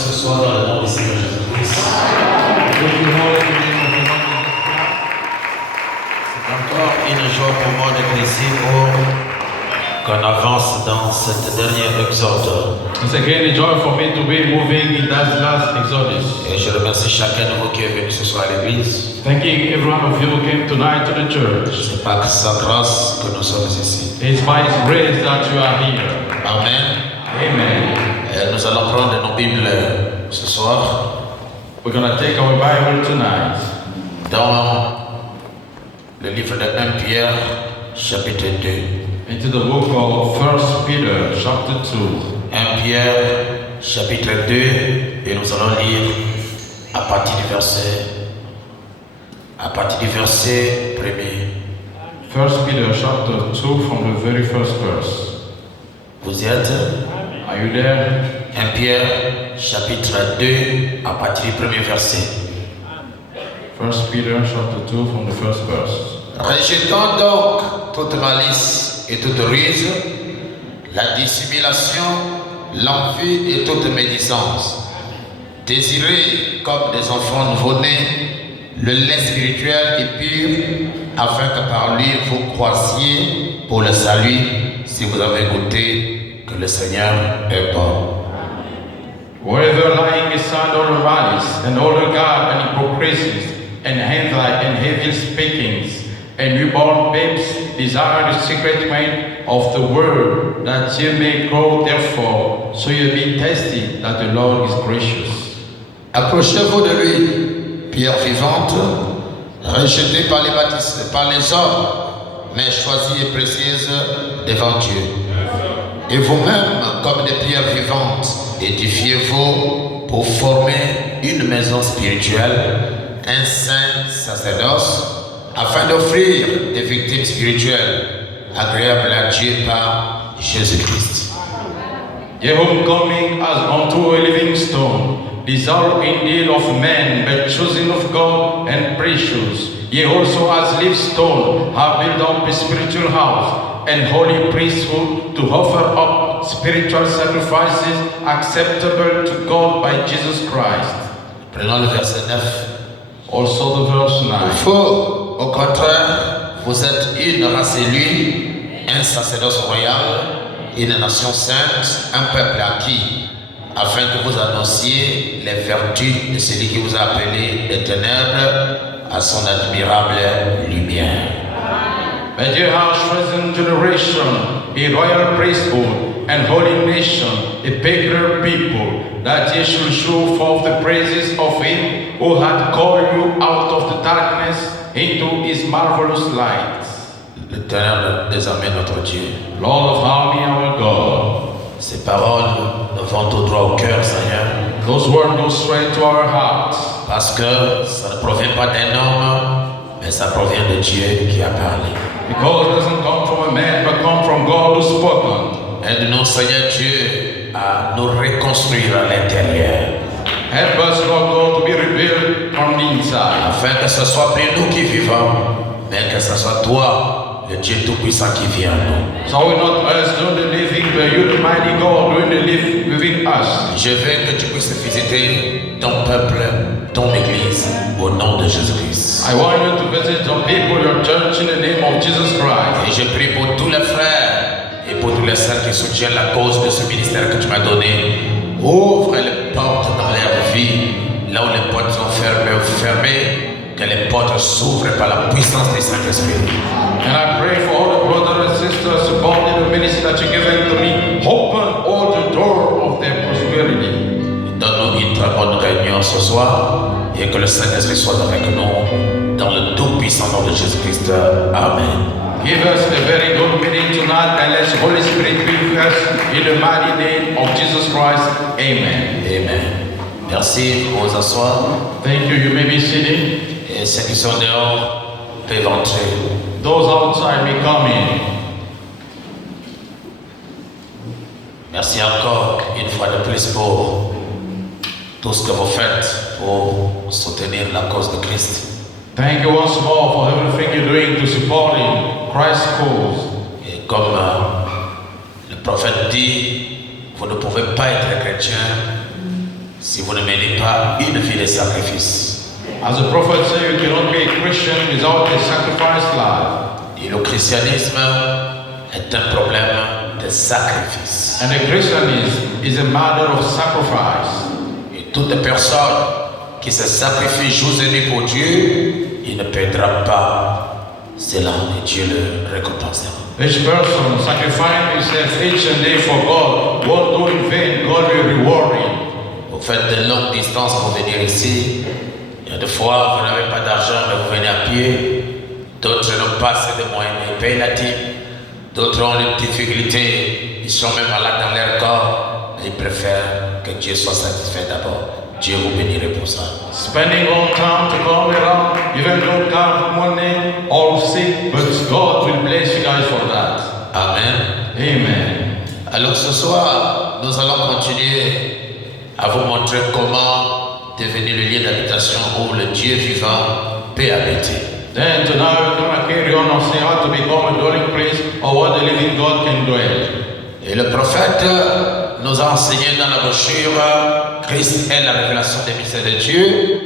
ce soir dans le nom du Seigneur Jésus-Christ. C'est encore une joie pour moi de plaisir qu'on avance dans cette dernière exode. It's again a joy for me to be moving in that last Exodus. Et je remercie chacun de vous qui est venu ce soir à l'église. Thanking every one of you who came tonight to the church. C'est par sa grâce que nous sommes ici. It's by His grace that you are here. Amen. Amen. Et nous allons prendre nos Bibles ce soir. We're going to take our Bible tonight. Dans le livre de 1 Pierre, chapitre 2. Into the book of 1 Peter, chapter 2. 1 Pierre, chapitre 2, et nous allons lire à partir du verset 1er. 1 Peter, chapter 2, from the very first verse. Vous y êtes? Are you there? 1 Pierre, chapitre 2, à partir du premier verset. 1 Peter, chapter 2, from the first verse. Rejetons donc toute malice et toute ruse, la dissimulation, l'envie et toute médisance. Désirez comme des enfants nouveau-nés le lait spirituel et pur, afin que par lui vous croissiez pour le salut, si vous avez goûté que le Seigneur est bon. Wherever lying is sound or malice, and all regard and hypocrisies, and envy and heavy speakings, and newborn babes desire the secret meat of the word, that ye may grow therefore, so ye be tested that the Lord is gracious. Approchez-vous de lui, pierre vivante, rejetée par les hommes, mais choisie et précieuse devant Dieu. Et vous-même, comme des pierres vivantes, édifiez-vous pour former une maison spirituelle, un saint sacerdoce, afin d'offrir des victimes spirituelles agréables à Dieu par Jésus-Christ. Ye homecoming as unto a living stone, dissolved indeed of men, but chosen of God and precious. Ye also as living stone have built up a spiritual house and holy priesthood to offer up spiritual sacrifices acceptable to God by Jesus Christ. Prenons le verset 9. Also the verse 9. Vous, au contraire, vous êtes une race élue, un sacerdoce royal, une nation sainte, un peuple acquis, afin que vous annonciez les vertus de celui qui vous a appelé des ténèbres à son admirable lumière. But ye are chosen generation, a royal priesthood, and holy nation, a peculiar people, that ye should show forth the praises of him who had called you out of the darkness into his marvelous light. L'Éternel des armées, notre Dieu. Lord of army, our God. Ces paroles nous vont tout droit au cœur, Seigneur. Those words go straight to our hearts. Parce que ça ne provient pas d'un homme, mais ça provient de Dieu qui a parlé. Because it doesn't come from a man, but come from God who's spoken. Aide-nous, Seigneur Dieu, à nous reconstruire à l'intérieur. Help us, Lord God, to be rebuilt from the inside. Afin que ce soit plus nous qui vivons, mais que ce soit toi, le Dieu Tout-Puissant, qui vient à nous. So we're not us doing the living, but you, the mighty God, doing the live within us. Je veux que tu puisses visiter ton peuple, ton église, au nom de Jésus-Christ. I want you to visit your people, your church, in the name of Jesus Christ. Et je prie pour tous les frères et pour tous les sœurs qui soutiennent la cause de ce ministère que tu m'as donné. Ouvre les portes dans leur vie, là où les portes sont fermées, que les portes s'ouvrent par la puissance du Saint-Esprit. And I pray for all the brothers and sisters supporting the ministry that you're giving to me. Open all the door of their prosperity. Donne-nous une très bonne réunion ce soir et que le Saint-Esprit soit avec nous dans le tout-puissant nom de Jésus-Christ. Amen. Give us a very good meeting tonight and let the Holy Spirit be with us in the mighty name of Jesus Christ. Amen. Amen. Merci, vous vous asseoir. Thank you. You may be seated. Et ceux qui sont dehors peuvent entrer. Those outside may come in. Merci encore une fois de plus pour tout ce que vous faites pour soutenir la cause de Christ. Thank you once more for everything you're doing to supporting Christ's cause. Et comme le prophète dit, vous ne pouvez pas être chrétien si vous ne menez pas une vie de sacrifice. As the prophet said, you cannot be a Christian without a sacrificed life. Et le christianisme est un problème de sacrifice. And the Christianism is a matter of sacrifice. Et toute personne qui se sacrifie jour et nuit pour Dieu, il ne perdra pas cela et Dieu le récompensera. Each person sacrificing himself each and day for God won't do in vain. God will reward him. Vous faites de longues distances pour venir ici. Il y a des fois, vous n'avez pas d'argent, mais vous venez à pied. D'autres n'ont pas assez de moyens, mais ils payent la dîme. D'autres ont des difficultés. Ils sont même malades dans leur corps. Ils préfèrent que Dieu soit satisfait d'abord. Dieu vous bénirait pour ça. Spending long time to come around, even though God money or sick, but God will bless you guys for that. Amen. Amen. Alors ce soir, nous allons continuer à vous montrer comment devenir le lieu d'habitation où le Dieu vivant peut habiter. Then tonight we're going to carry on and see how to become a dwelling place or what the living God can dwell. Et le prophète nous a enseigné dans la brochure Christ est la révélation des mystères de Dieu,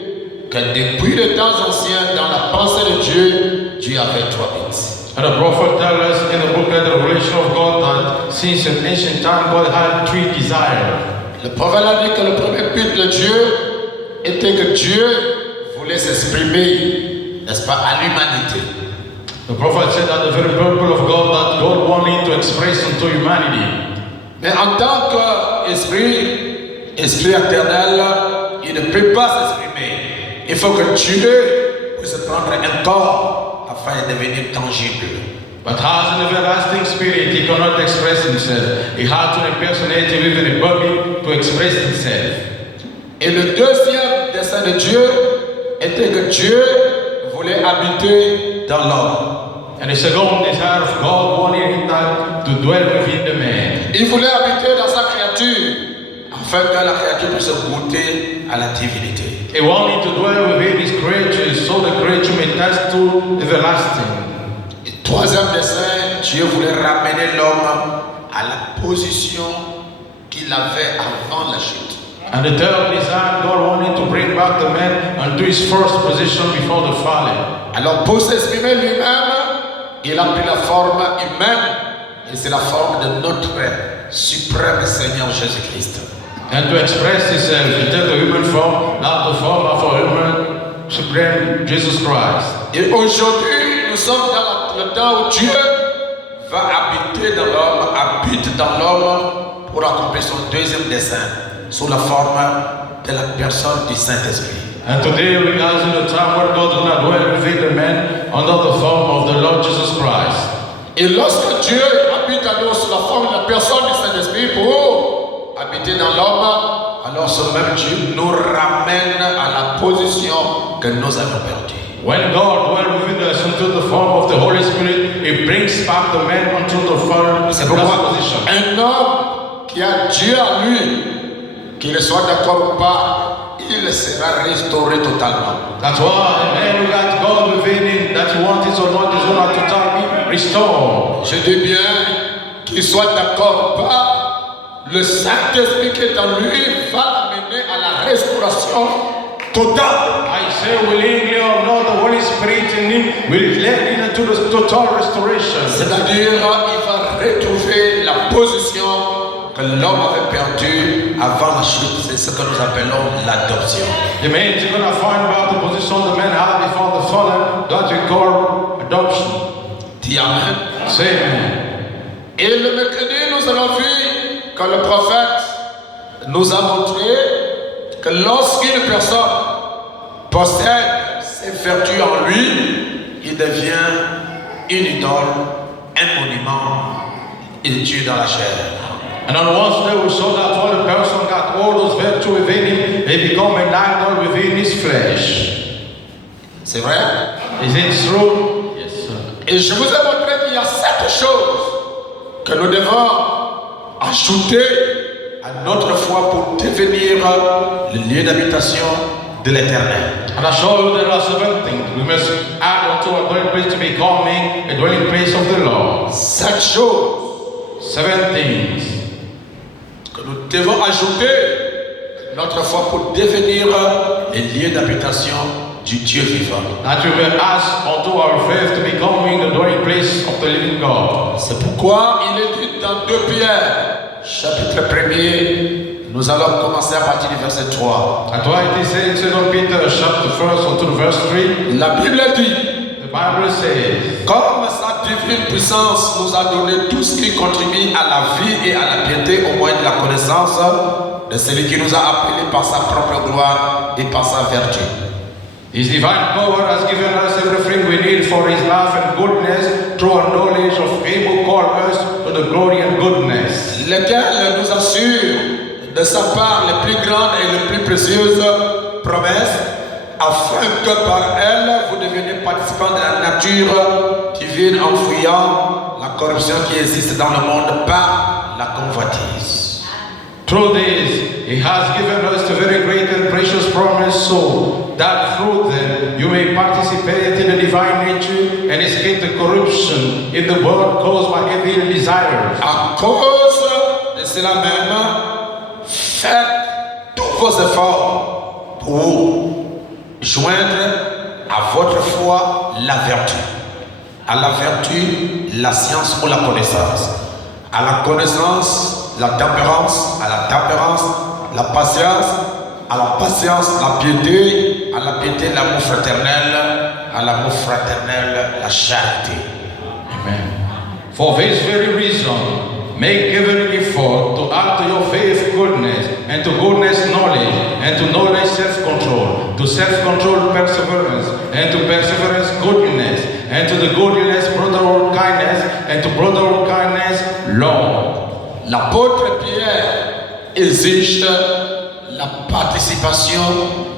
que depuis les temps anciens, dans la pensée de Dieu, Dieu avait trois buts. And the prophet tells us in the book of the Revelation of God that since an ancient time God had three desires. Le prophète a dit que le premier but de Dieu était que Dieu voulait s'exprimer, n'est-ce pas, à l'humanité. The prophet said that the very purpose of God, that God wanted to express unto humanity. Mais en tant qu'esprit, esprit éternel, il ne peut pas s'exprimer. Il faut que Dieu puisse prendre un corps afin de devenir tangible. But as an everlasting spirit, he cannot express himself. He had to impersonate even a body to express himself. Et le deuxième dessein de Dieu était que Dieu voulait habiter dans l'homme. And the second desire of God wanted him to dwell within the man. Il voulait habiter dans sa créature afin que la créature puisse goûter à la divinité. He wanted to dwell within his creature so the creature may taste to everlasting. Et troisième dessein, Dieu voulait ramener l'homme à la position qu'il avait avant la chute. And the third desire, God wanted to bring back the man unto his first position before the falling. Alors pour s'exprimer lui-même, il a pris la forme humaine et c'est la forme de notre suprême Seigneur Jésus-Christ. And to express himself, he took the human form, not the form of our human supreme Jesus Christ. Et aujourd'hui, nous sommes dans le temps où Dieu va habiter dans l'homme, habite dans l'homme pour accomplir son deuxième dessein sous la forme de la personne du Saint-Esprit. And today we are in the time where God will not dwell within the man under the form of the Lord Jesus Christ. Et lorsque Dieu habite à nous sous la forme de la personne du Saint-Esprit pour habiter dans l'homme, alors ce même Dieu nous ramène à la position que nous avons perdue. When God dwells within us into the form of the Holy Spirit, He brings back the man unto the C'est first pourquoi position. un homme qui a Dieu à lui, qu'il soit d'accord ou pas, il sera restauré totalement. That's why a man who got God within him, that he wants it or not, is going to totally be restored. Je dis bien qu'il soit d'accord ou pas, le Saint-Esprit qui est en lui va l'amener à la restauration totale. I say willingly or not, the Holy Spirit in him will lead him into the total restoration. C'est-à-dire, il va retrouver la position que l'homme avait perdue avant la chute. C'est ce que nous appelons l'adoption. The man is going to find out the position the man had before the fallen, that we call adoption. Dis Amen. Say amen. Et le mercredi, nous avons vu que le prophète nous a montré que lorsqu'une personne possède ses vertus en lui, il devient une idole, un monument, il tue dans la chair. And on one day we saw that when a person got all those virtues within him, they become an idol within his flesh. C'est vrai? Is it true? Yes, sir. Et je vous ai montré qu'il y a 7 choses que nous devons ajouter à notre foi pour devenir le lieu d'habitation de l'Éternel. And I show you there are 7 things we must add onto a dwelling place to becoming a dwelling place of the Lord. 7 choses 7 things que nous devons ajouter notre foi pour devenir les lieux d'habitation du Dieu vivant. That we may ask unto our faith to becoming the dwelling place of the living God. C'est pourquoi il est dit dans 2 Pierre, chapitre 1er, nous allons commencer à partir du verset 3. That's why it is said in 2 Peter chapter 1 unto verse 3. La Bible dit, The Bible says, comme sa divine puissance nous a donné tout ce qui contribue à la vie et à la piété au moyen de la connaissance de celui qui nous a appelés par sa propre gloire et par sa vertu. His divine power has given us everything we need for His love and goodness through our knowledge of Him who called us to the glory and goodness. Lequel nous assure de sa part les plus grandes et les plus précieuses promesses, afin que par elles vous deveniez participants de la nature divine en fuyant la corruption qui existe dans le monde par la convoitise. Through this, He has given us the very great and precious promise, so that through them you may participate in the divine nature and escape the corruption in the world caused by evil desires. À cause de cela même, faites tous vos efforts pour joindre à votre foi la vertu, à la vertu la science ou la connaissance, à la connaissance la tempérance, à la tempérance la patience, à la patience la piété, à la piété l'amour fraternel, à l'amour fraternel la charité. Amen. For this very reason, make every effort to add to your faith goodness, and to goodness knowledge, and to knowledge self-control, to self-control perseverance, and to perseverance goodness, and to the goodness brotherhood kindness, and to brotherhood kindness love. L'apôtre Pierre exige la participation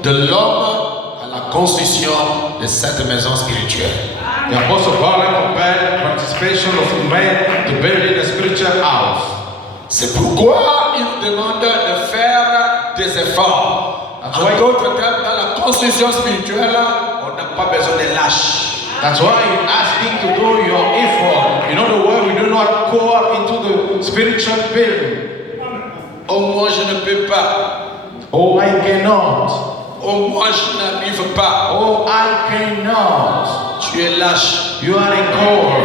de l'homme à la construction de cette maison spirituelle. The Apostle Paul compared participation of man to building a spiritual house. C'est pourquoi il demande de faire des efforts. En d'autres termes, dans la construction spirituelle, on n'a pas besoin de lâches. That's why you're asking to do your effort. In other words, we do not go into the spiritual building. Oh, moi je ne peux pas. Oh, I cannot. Oh, moi je n'arrive pas. Oh, I cannot. Tu es lâche. You are a coward.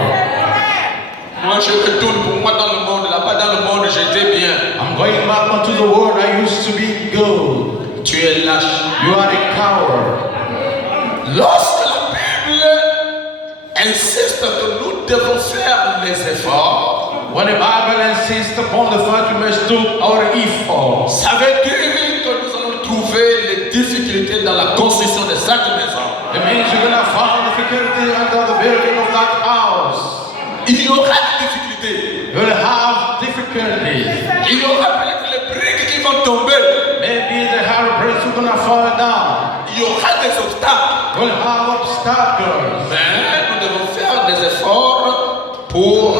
Moi je retourne pour moi dans le monde. Là-bas dans le monde, j'étais bien. I'm going back onto the world I used to be good. Tu es lâche. You are a coward. Lorsque la Bible insiste que nous devons faire les efforts, when the Bible insists upon the fact we must do our effort, ça veut dire que nous allons trouver les difficultés dans la construction de cette maison. It means you're going to find difficulty under the building of that house. Il y aura des difficultés. You will have difficulties. Il y aura peut-être les briques qui vont tomber. Maybe the hard bricks are going to fall down. Il y aura des obstacles. You will have obstacles. Mais nous devons faire des efforts pour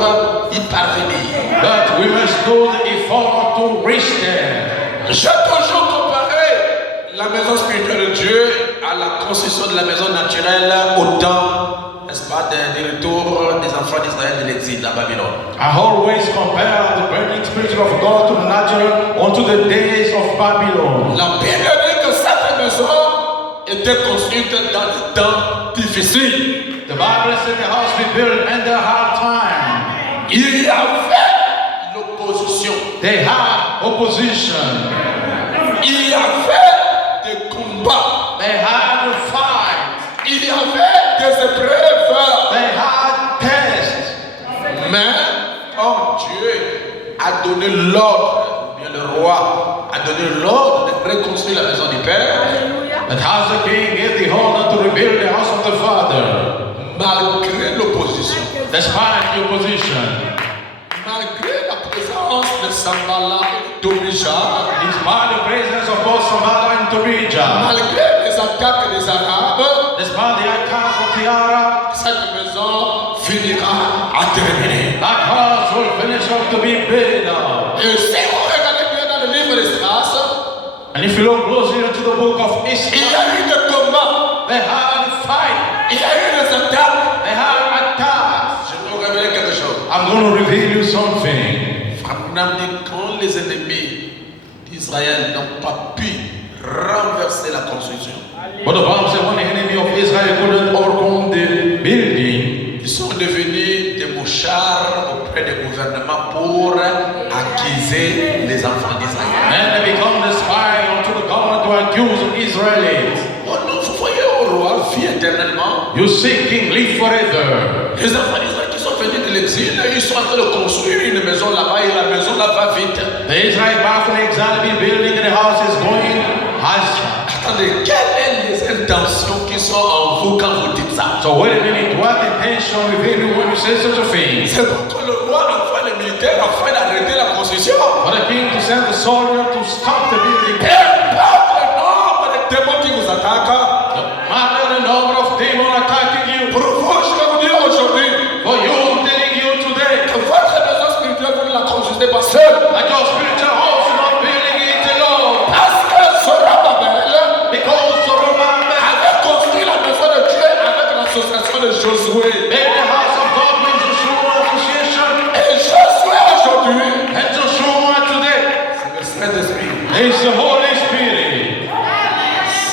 y parvenir. But we must do the effort to reach there. J'ai toujours comparé la maison spirituelle de Dieu à la construction de la maison naturelle au temps, n'est-ce pas, du retour des enfants d'Israël de l'exil à Babylone. I always compare the burning spirit of God to the natural unto the days of Babylon. La Bible dit que cette maison était construite dans des temps difficiles. The Bible said the house we built under hard time. Il y avait l'opposition. They had opposition. Il y avait des combats. They had a fight. Il y avait des épreuves. They had tests. Mais comme Dieu a donné l'ordre, bien le roi a donné l'ordre de reconstruire la maison du Père. But as the king gave the order to rebuild the house of the Father, Malgré l'opposition, despite the opposition, malgré la présence de Sanballat et de Tobija, despite the presence of both Sanballat and Tobijah, malgré les attaques des Arabes, despite the attack of the Arab, cette maison finira à terminer. that house will finish up to be built up. Et si vous regardez bien dans le livre d'Esdras, And if you look closely into the book of il y Esdras, a eu des combats, they had a fight, il y a eu des attaques. they had attacks. Je vais vous révéler quelque chose. I'm going to reveal you something. Quand les ennemis d'Israël n'ont pas pu renverser la construction. But the Bible says when the enemy of Israel couldn't overcome the building, Ils sont devenus des mouchards auprès des gouvernements pour accuser les enfants d'Israël. and they become the spy unto the government to accuse the Israelites. Oh non, vous voyez au roi vit éternellement. You see king live forever. Les enfants d'Israël qui sont venus de l'exil, ils sont en train de construire une maison là-bas et la maison là va vite. The Israel back from exile been building and the house is going high. Attendez, quelles sont les intentions qui sont en vous quand vous dites ça? So wait a minute, what intention within you when you say such a thing? C'est pourquoi le roi envoie les militaires afin d'arrêter la construction. For the king to send the soldier to stop the building. Peu importe le nombre de démons qui vous attaquent. No matter the number of demons attacking you, Pour vous, je vais vous dire aujourd'hui for you, I'm telling you today, que votre maison spirituelle, vous ne la construisez pas seule. that your spiritual house is not building it alone. Parce que Zorobabel Because Zerubbabel avait construit la maison de Dieu avec l'association de Josué. built the house of God with Joshua Association, Et Josué aujourd'hui, and Joshua today c'est le Saint-Esprit. is the Holy Spirit.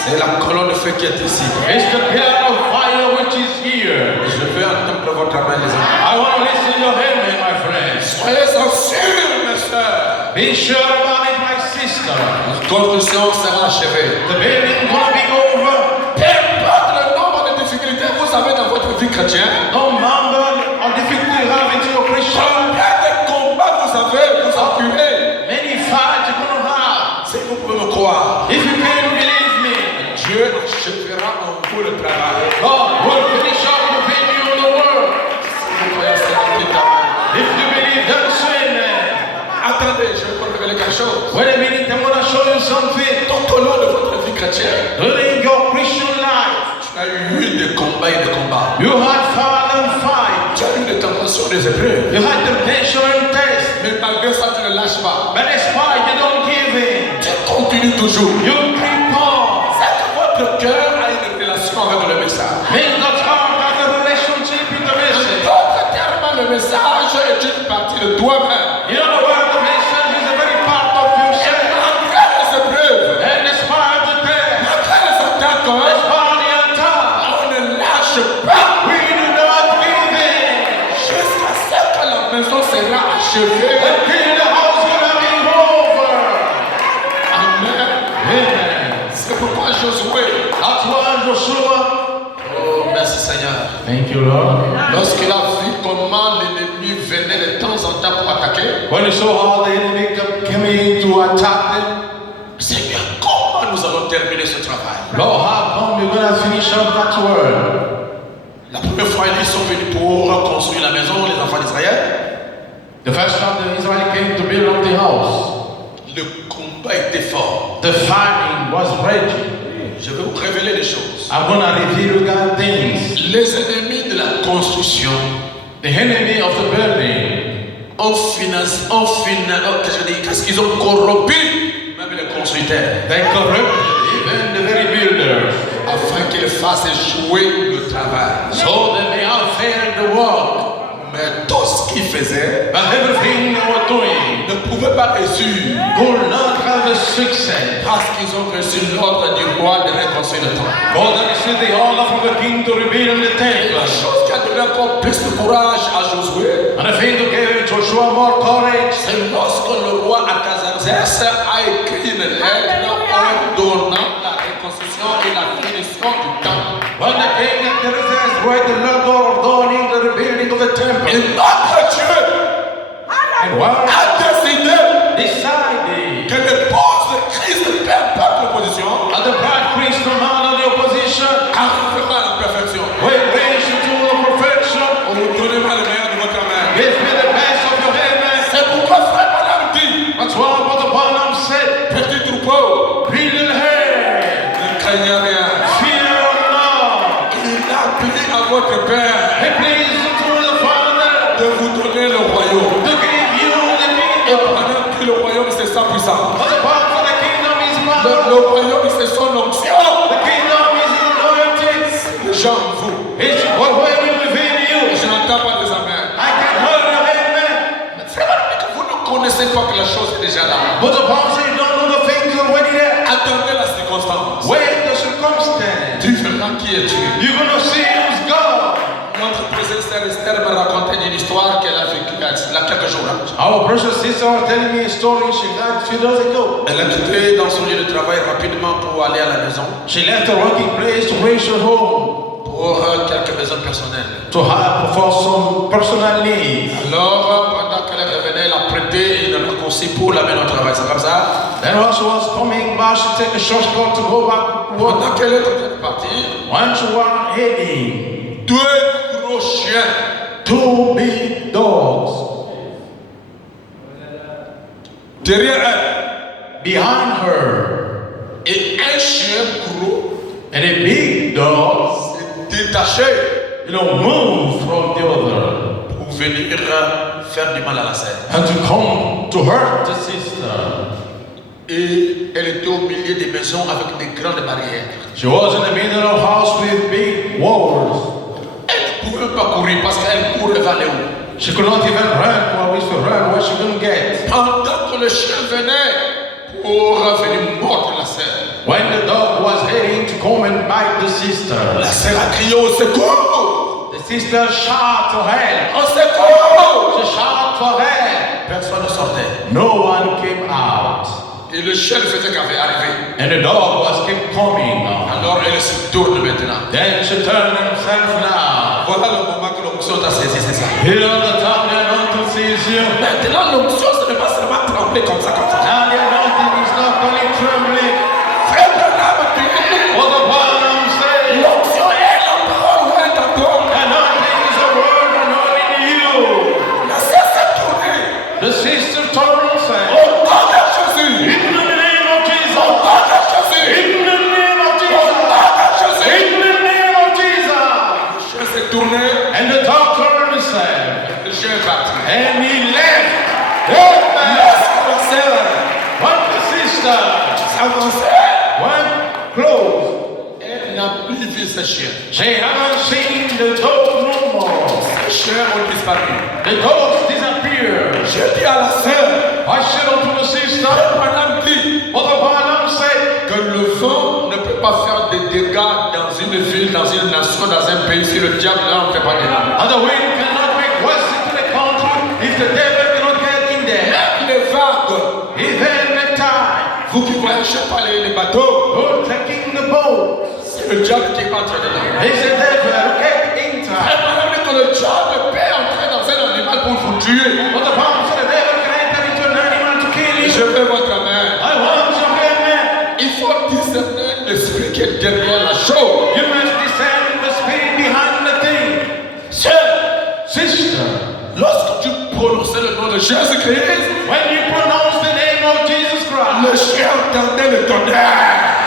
C'est la colonne de feu qui est ici. It's the pillar of fire which is here. Je veux entendre votre main, les amis. I want to listen to your amen, my friends. Soyez-en sûrs, mes soeurs. Be sure about it, my sister. La construction sera achevée. The building gonna be over. Peu importe le nombre de difficultés que vous avez dans votre vie chrétienne, No number of difficulty you have into your Christian. combien de combats vous avez, vous endurez. Many fights you're gonna have. Si vous pouvez me croire, If you can believe me, Dieu achèvera en vous le travail. God will finish up within you the work. Vous croyez à cette petite main. If you believe that, say amen. Attendez, je vais vous révéler quelque chose. Wait a minute, I'm gonna show you something. Tout au long de votre vie chrétienne, During your Christian life, tu as eu des combats et des combats. you had fight and fight. Tu as eu des tentations, des épreuves. You had temptation and test. Mais malgré ça, tu ne lâches pas. But despite you don't give in. Tu continues toujours. You keep on. C'est que votre cœur a une relation avec le message. Means that heart has a relationship with the message. D'autres termes, le message est une partie de toi-même. You know the word the message is a very part of yourself. Malgré les épreuves, And despite the test, malgré les attaques, despite the attack, on ne lâche pas we do not give in. jusqu'à ce que la maison sera achevée. Until the house gonna be over. Amen. Amen. C'est pourquoi Josué. That's why Joshua. Oh, merci Seigneur. Thank you, Lord. Lorsqu'il a vu comment l'ennemi venait de temps en temps pour attaquer, When you saw how the enemy came in to attack them, Seigneur, comment nous allons terminer ce travail? Lord, how come you're gonna finish up that work? La première fois, ils sont venus pour construire la maison, les enfants d'Israël. The first time the Israel came to build up the house, Le combat était fort. the fighting was raging. Je vais vous révéler des choses. I'm gonna reveal you guys things. Les ennemis de la construction The enemy of the building, qu'est-ce qu'ils ont corrompu même les constructeurs they corrupted even the very builders, afin qu'ils fassent échouer le travail. so that they are fair the work. Mais tout ce qu'ils faisaient But everything they were doing ne pouvait pas réussir could not have a success. parce qu'ils ont reçu l'ordre du roi de reconstruire le temple. God had received the order from the king to rebuild the La temple. chose qui a donné encore plus de courage à Josué, And I think to give Joshua more courage, c'est lorsque le roi Artaxerxès a écrit une lettre ordonnant la reconstruction et la finition du temple. when the king Artaxerxes wrote the letter ordaining the rebuilding of the temple. Et notre Dieu And one a décidé decided que l'épouse de Christ, peu importe l'opposition, that the bride Christ, no matter the opposition, arrivera à la perfection. will raise you to the perfection. Donnez-moi le meilleur de votre main. Give me the best of your heaven. C'est pourquoi frère Madame dit, That's why Brother Barnum said, petit troupeau, little hair, ne craignez rien. fear not. Il a pris à votre Père He pleased to the Father de vous donner le royaume. to give you the Et kingdom. pendant que le royaume c'est sa puissance. For the part of the kingdom is power. Le royaume c'est son onction. The kingdom is anointed. Les gens en vous. It's already within you. Je n'entends pas des amens. I can hear your amen. Frère Madame, vous ne connaissez pas que la chose est déjà là. But the Bible says you don't know the things of already there. Attendez la circonstance. Wait the circumstance. Tu verras qui es tu. You're going to see who's God. Notre président Esther me racontait une histoire qu'elle a vécue il y a quelques jours. Our precious sister was telling me a story she got a few days ago. Elle a quitté dans son lieu de travail rapidement pour aller à la maison. She left her working place to reach her home Pour quelques besoins personnels. to have for some personal needs. Alors, pendant qu'elle revenait, elle a prêté une raccourci pour l'amener au travail. C'est comme ça? Then while she was coming back, she took a shortcut to go back to work. Pendant qu'elle est en train de partir, When she was heading, 2 gros chiens 2 big dogs derrière elle. behind her, Et un chien gros and a big dog, s'est détaché move from the other pour venir faire du mal à la sœur. and to come to hurt the sister. Et elle était au milieu des maisons avec des grandes barrières. She was in the middle of house with big walls. Elle ne pouvait pas courir parce qu'elle courait vers les hauts. She could not even run or wish to run where she couldn't get. Pendant que le chien venait pour venir mordre la sœur, When the dog was heading to come and bite the sister, la sœur a crié au secours. the sister shot for help. Au secours! She shot for help. Personne ne sortait. No one came out. Et le chien ne faisait qu'arriver. And the dog was kept coming. Alors elle se tourne maintenant. Then she turned herself now. Voilà le moment que l'onction t'a saisi, c'est ça. Here on the time the anointing sees you. Maintenant, l'onction, ce n'est pas seulement trembler comme ça. Now the anointing is not only trembling. Frère Branham dit, What the Bible says. l'onction est la parole ou est en toi. Anointing is a word anointing you. La sœur s'est tournée. The sister turned herself. Au nom de Jésus. In the name of Jesus. Au nom de Jésus. In the name of Au Jesus. nom de Jésus. In the name of Jesus. Le chien s'est tourné. And the dog turned himself. Le chien est parti. And he left. Lorsque la sœur When the sister s'avançait, went close, elle n'a plus vu ce chien. she haven't seen the dog no more. Les chiens ont disparu. The dogs disappeared. Je dis à la sœur, I said unto the sister, Branham dit what the Bible said, que le vent ne peut pas faire des dégâts dans une ville, dans une nation, dans un pays si le diable n'en fait pas de dégâts. and the wind cannot make west into the country if the devil cannot get in there. Même les vagues, Even the tide, vous qui voyagez par les bateaux, you're taking the boat. c'est le diable qui entre dedans. It's the devil who get into it. Branham dit que le diable peut entrer dans un animal pour vous tuer. But the Bible said the devil can enter into an animal to kill you. Je veux votre main. I want your amen. Il faut discerner l'esprit qui est derrière la chose. You must discern the spirit behind the thing. Sister, Lorsque tu prononces le nom de Jésus-Christ, when you pronounce the name of Jesus le Christ, chien entendait le tonnerre.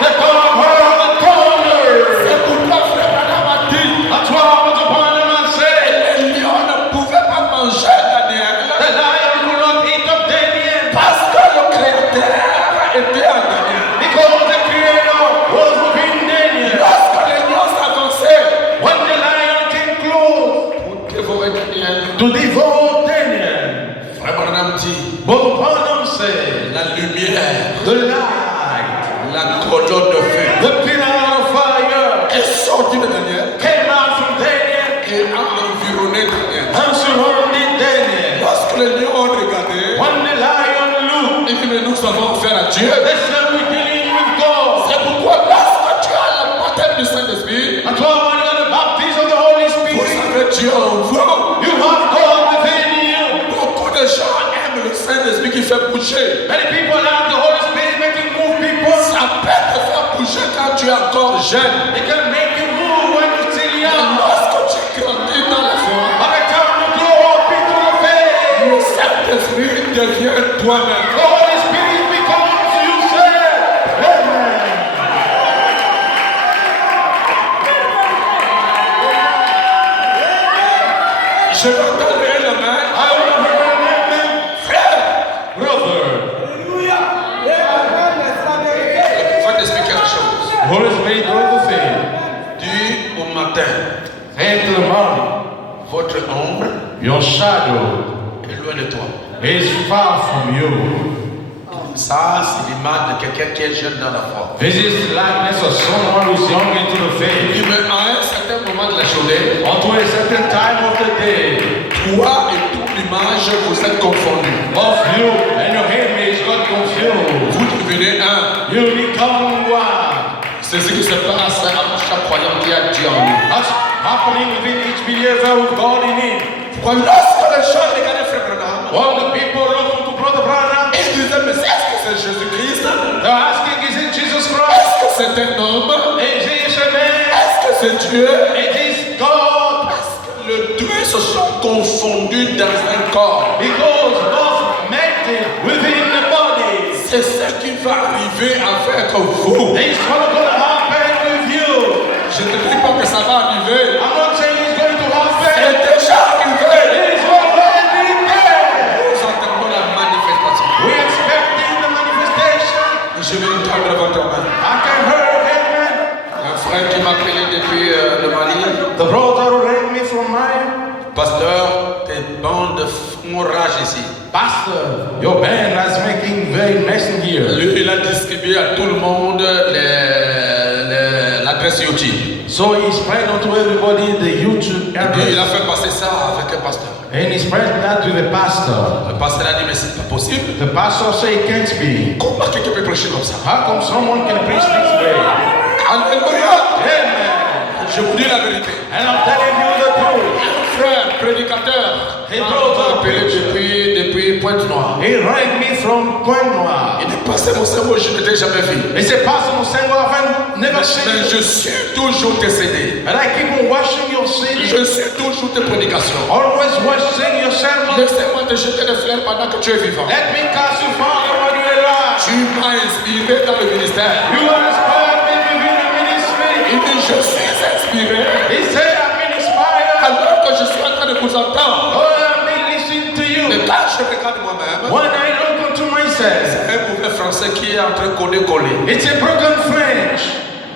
the dog heard the thunder. C'est pourquoi frère Branham a dit, That's why the Bible said les lions ne pouvaient pas manger Daniel the lion could not eat up Daniel parce que le Créateur était en Daniel. because the Creator was within Daniel. Lorsque les lions s'avançaient When the lion came close pour dévorer Daniel, to devour Daniel, frère Branham dit, but the Bible said la lumière, the light, la colonne de feu the pillar of fire est sortie de Daniel came out from Daniel et a environné Daniel. and surrounded Daniel. Lorsque les lions ont regardé, When the lion looked, et que nous avons affaire à Dieu, they said we're dealing with God. c'est pourquoi lorsque tu as le baptême du Saint-Esprit, That's why when you got the baptism of the Holy vous Spirit, savez Dieu en vous. you have God within you. Beaucoup de gens aiment le Saint-Esprit qui fait bouger. Many people have the Holy Spirit making move people. Ça peut te faire bouger quand tu es encore jeune. It can make you move when you're still Et young. lorsque tu grandis dans la foi, By the time you grow up into the faith, le Saint-Esprit devient toi-même. the Holy Spirit becomes you, say, Amen. Je l'entendrai la main. I will hear an amen. Frère, Brother, le prophète explique quelque chose. Holy Spirit does the thing. Dis au matin, Say to the morning, votre ombre your shadow est loin de toi. is far from you. Ça, c'est l'image de quelqu'un qui est jeune dans la foi. This is the likeness of someone who's young into the faith. Mais à un certain moment de la journée, Unto a certain time of the day, toi et toute l'image, vous êtes confondus. of you and your image got confused. Vous devenez un. You become one. C'est ce qui se passe à chaque croyant qui a Dieu en lui. That's happening within each believer with God in him. Lorsque les gens regardaient Frère Branham, While the people look to Brother Branham, ils disaient, mais est-ce que c'est Jésus-Christ? they're asking, is it Jesus Christ? Est-ce que c'est un homme? Is it a man? Est-ce que c'est Dieu? It is God. Les deux se sont confondus dans un corps. Because both melted within the body. C'est ce qui va arriver avec vous. It's what's going to happen with you. Je ne dis pas que ça va arriver. I'm not saying it's going to happen. C'est déjà arrivé. It's already there. Nous attendons la manifestation. We're expecting the manifestation. Je vais entendre votre main. I can hear amen. Un frère qui m'appelait depuis le Mali. The brother who read me from mine. Pasteur, tes bandes font rage ici. Pastor, your band is making very mess in here. Lui, il a distribué à tout le monde l'adresse YouTube. So he spread onto everybody the YouTube Et puis, il a address. fait passer ça avec un pasteur. And he spread that to the pastor. Le pasteur a dit, mais c'est pas possible. The pastor said it can't be. Comment quelqu'un peut prêcher comme ça? How come someone can preach this way? Alléluia! Amen. Je vous dis la vérité. And I'm telling you the truth. Un frère, prédicateur, Hey, m'a brother, appelé depuis Pointe-Noire. He rang me from Pointe-Noire. Il dit, pasteur, mon cerveau, je ne t'ai jamais vu. He said, Pastor Musengo, I've never seen Mais you. je suis toujours tes CD. And I keep on watching your city. Je suis toujours tes prédications. Always watching your sermon. Laissez-moi te jeter des fleurs pendant que tu es vivant. Let me cast you Father while you are alive. Tu m'as inspiré dans le ministère. You are inspired me within the ministry. Il dit, je suis inspiré. He said, I've been inspired. Alors que je suis en train de vous entendre. Oh, I've been listening to you. Et quand je regarde moi-même, When I look unto myself, c'est un mauvais français qui est en train de coller. it's a broken French.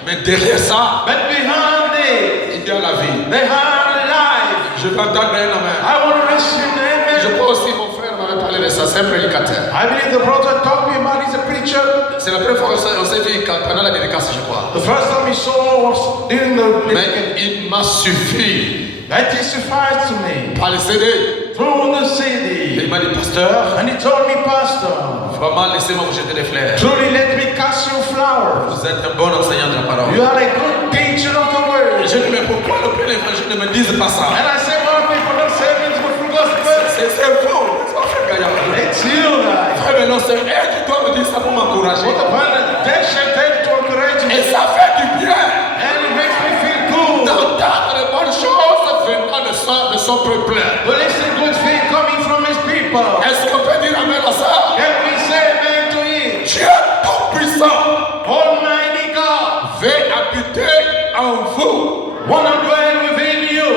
Mais derrière ça, But behind it, il y a la vie. they have life. Je vais entendre un amen. I want to receive the Je amen. crois aussi mon frère m'avait parlé de ça, c'est un prédicateur. I believe the brother talked to me about he's a preacher. C'est la première fois qu'on s'est vu pendant la dédicace, je crois. The first time he saw was during the Mais il m'a suffi that testified to me par le CD. through the Il city. m'a dit, pasteur, And he told me, Pastor, vraiment laissez-moi vous jeter des fleurs. truly let me cast you flowers. Vous êtes un bon enseignant de la parole. You are a good teacher of the word. Je dis, mais pourquoi le Père évangile ne me dise pas ça? And I said, well, people don't say it with the gospel. C'est faux. C'est pas frère Gaillard. It's you, guys. Frère, mais non, c'est elle qui doit me dire ça pour m'encourager. What the planet, that shall take to encourage me. Et ça fait du bien And it makes me feel good. d'entendre les bonnes choses venant de son peuple. To listen good things coming from his people. Est-ce qu'on peut dire amen à ça? Can we say amen to it? Dieu Tout-Puissant Almighty God, veut habiter en vous. wanna dwell within you.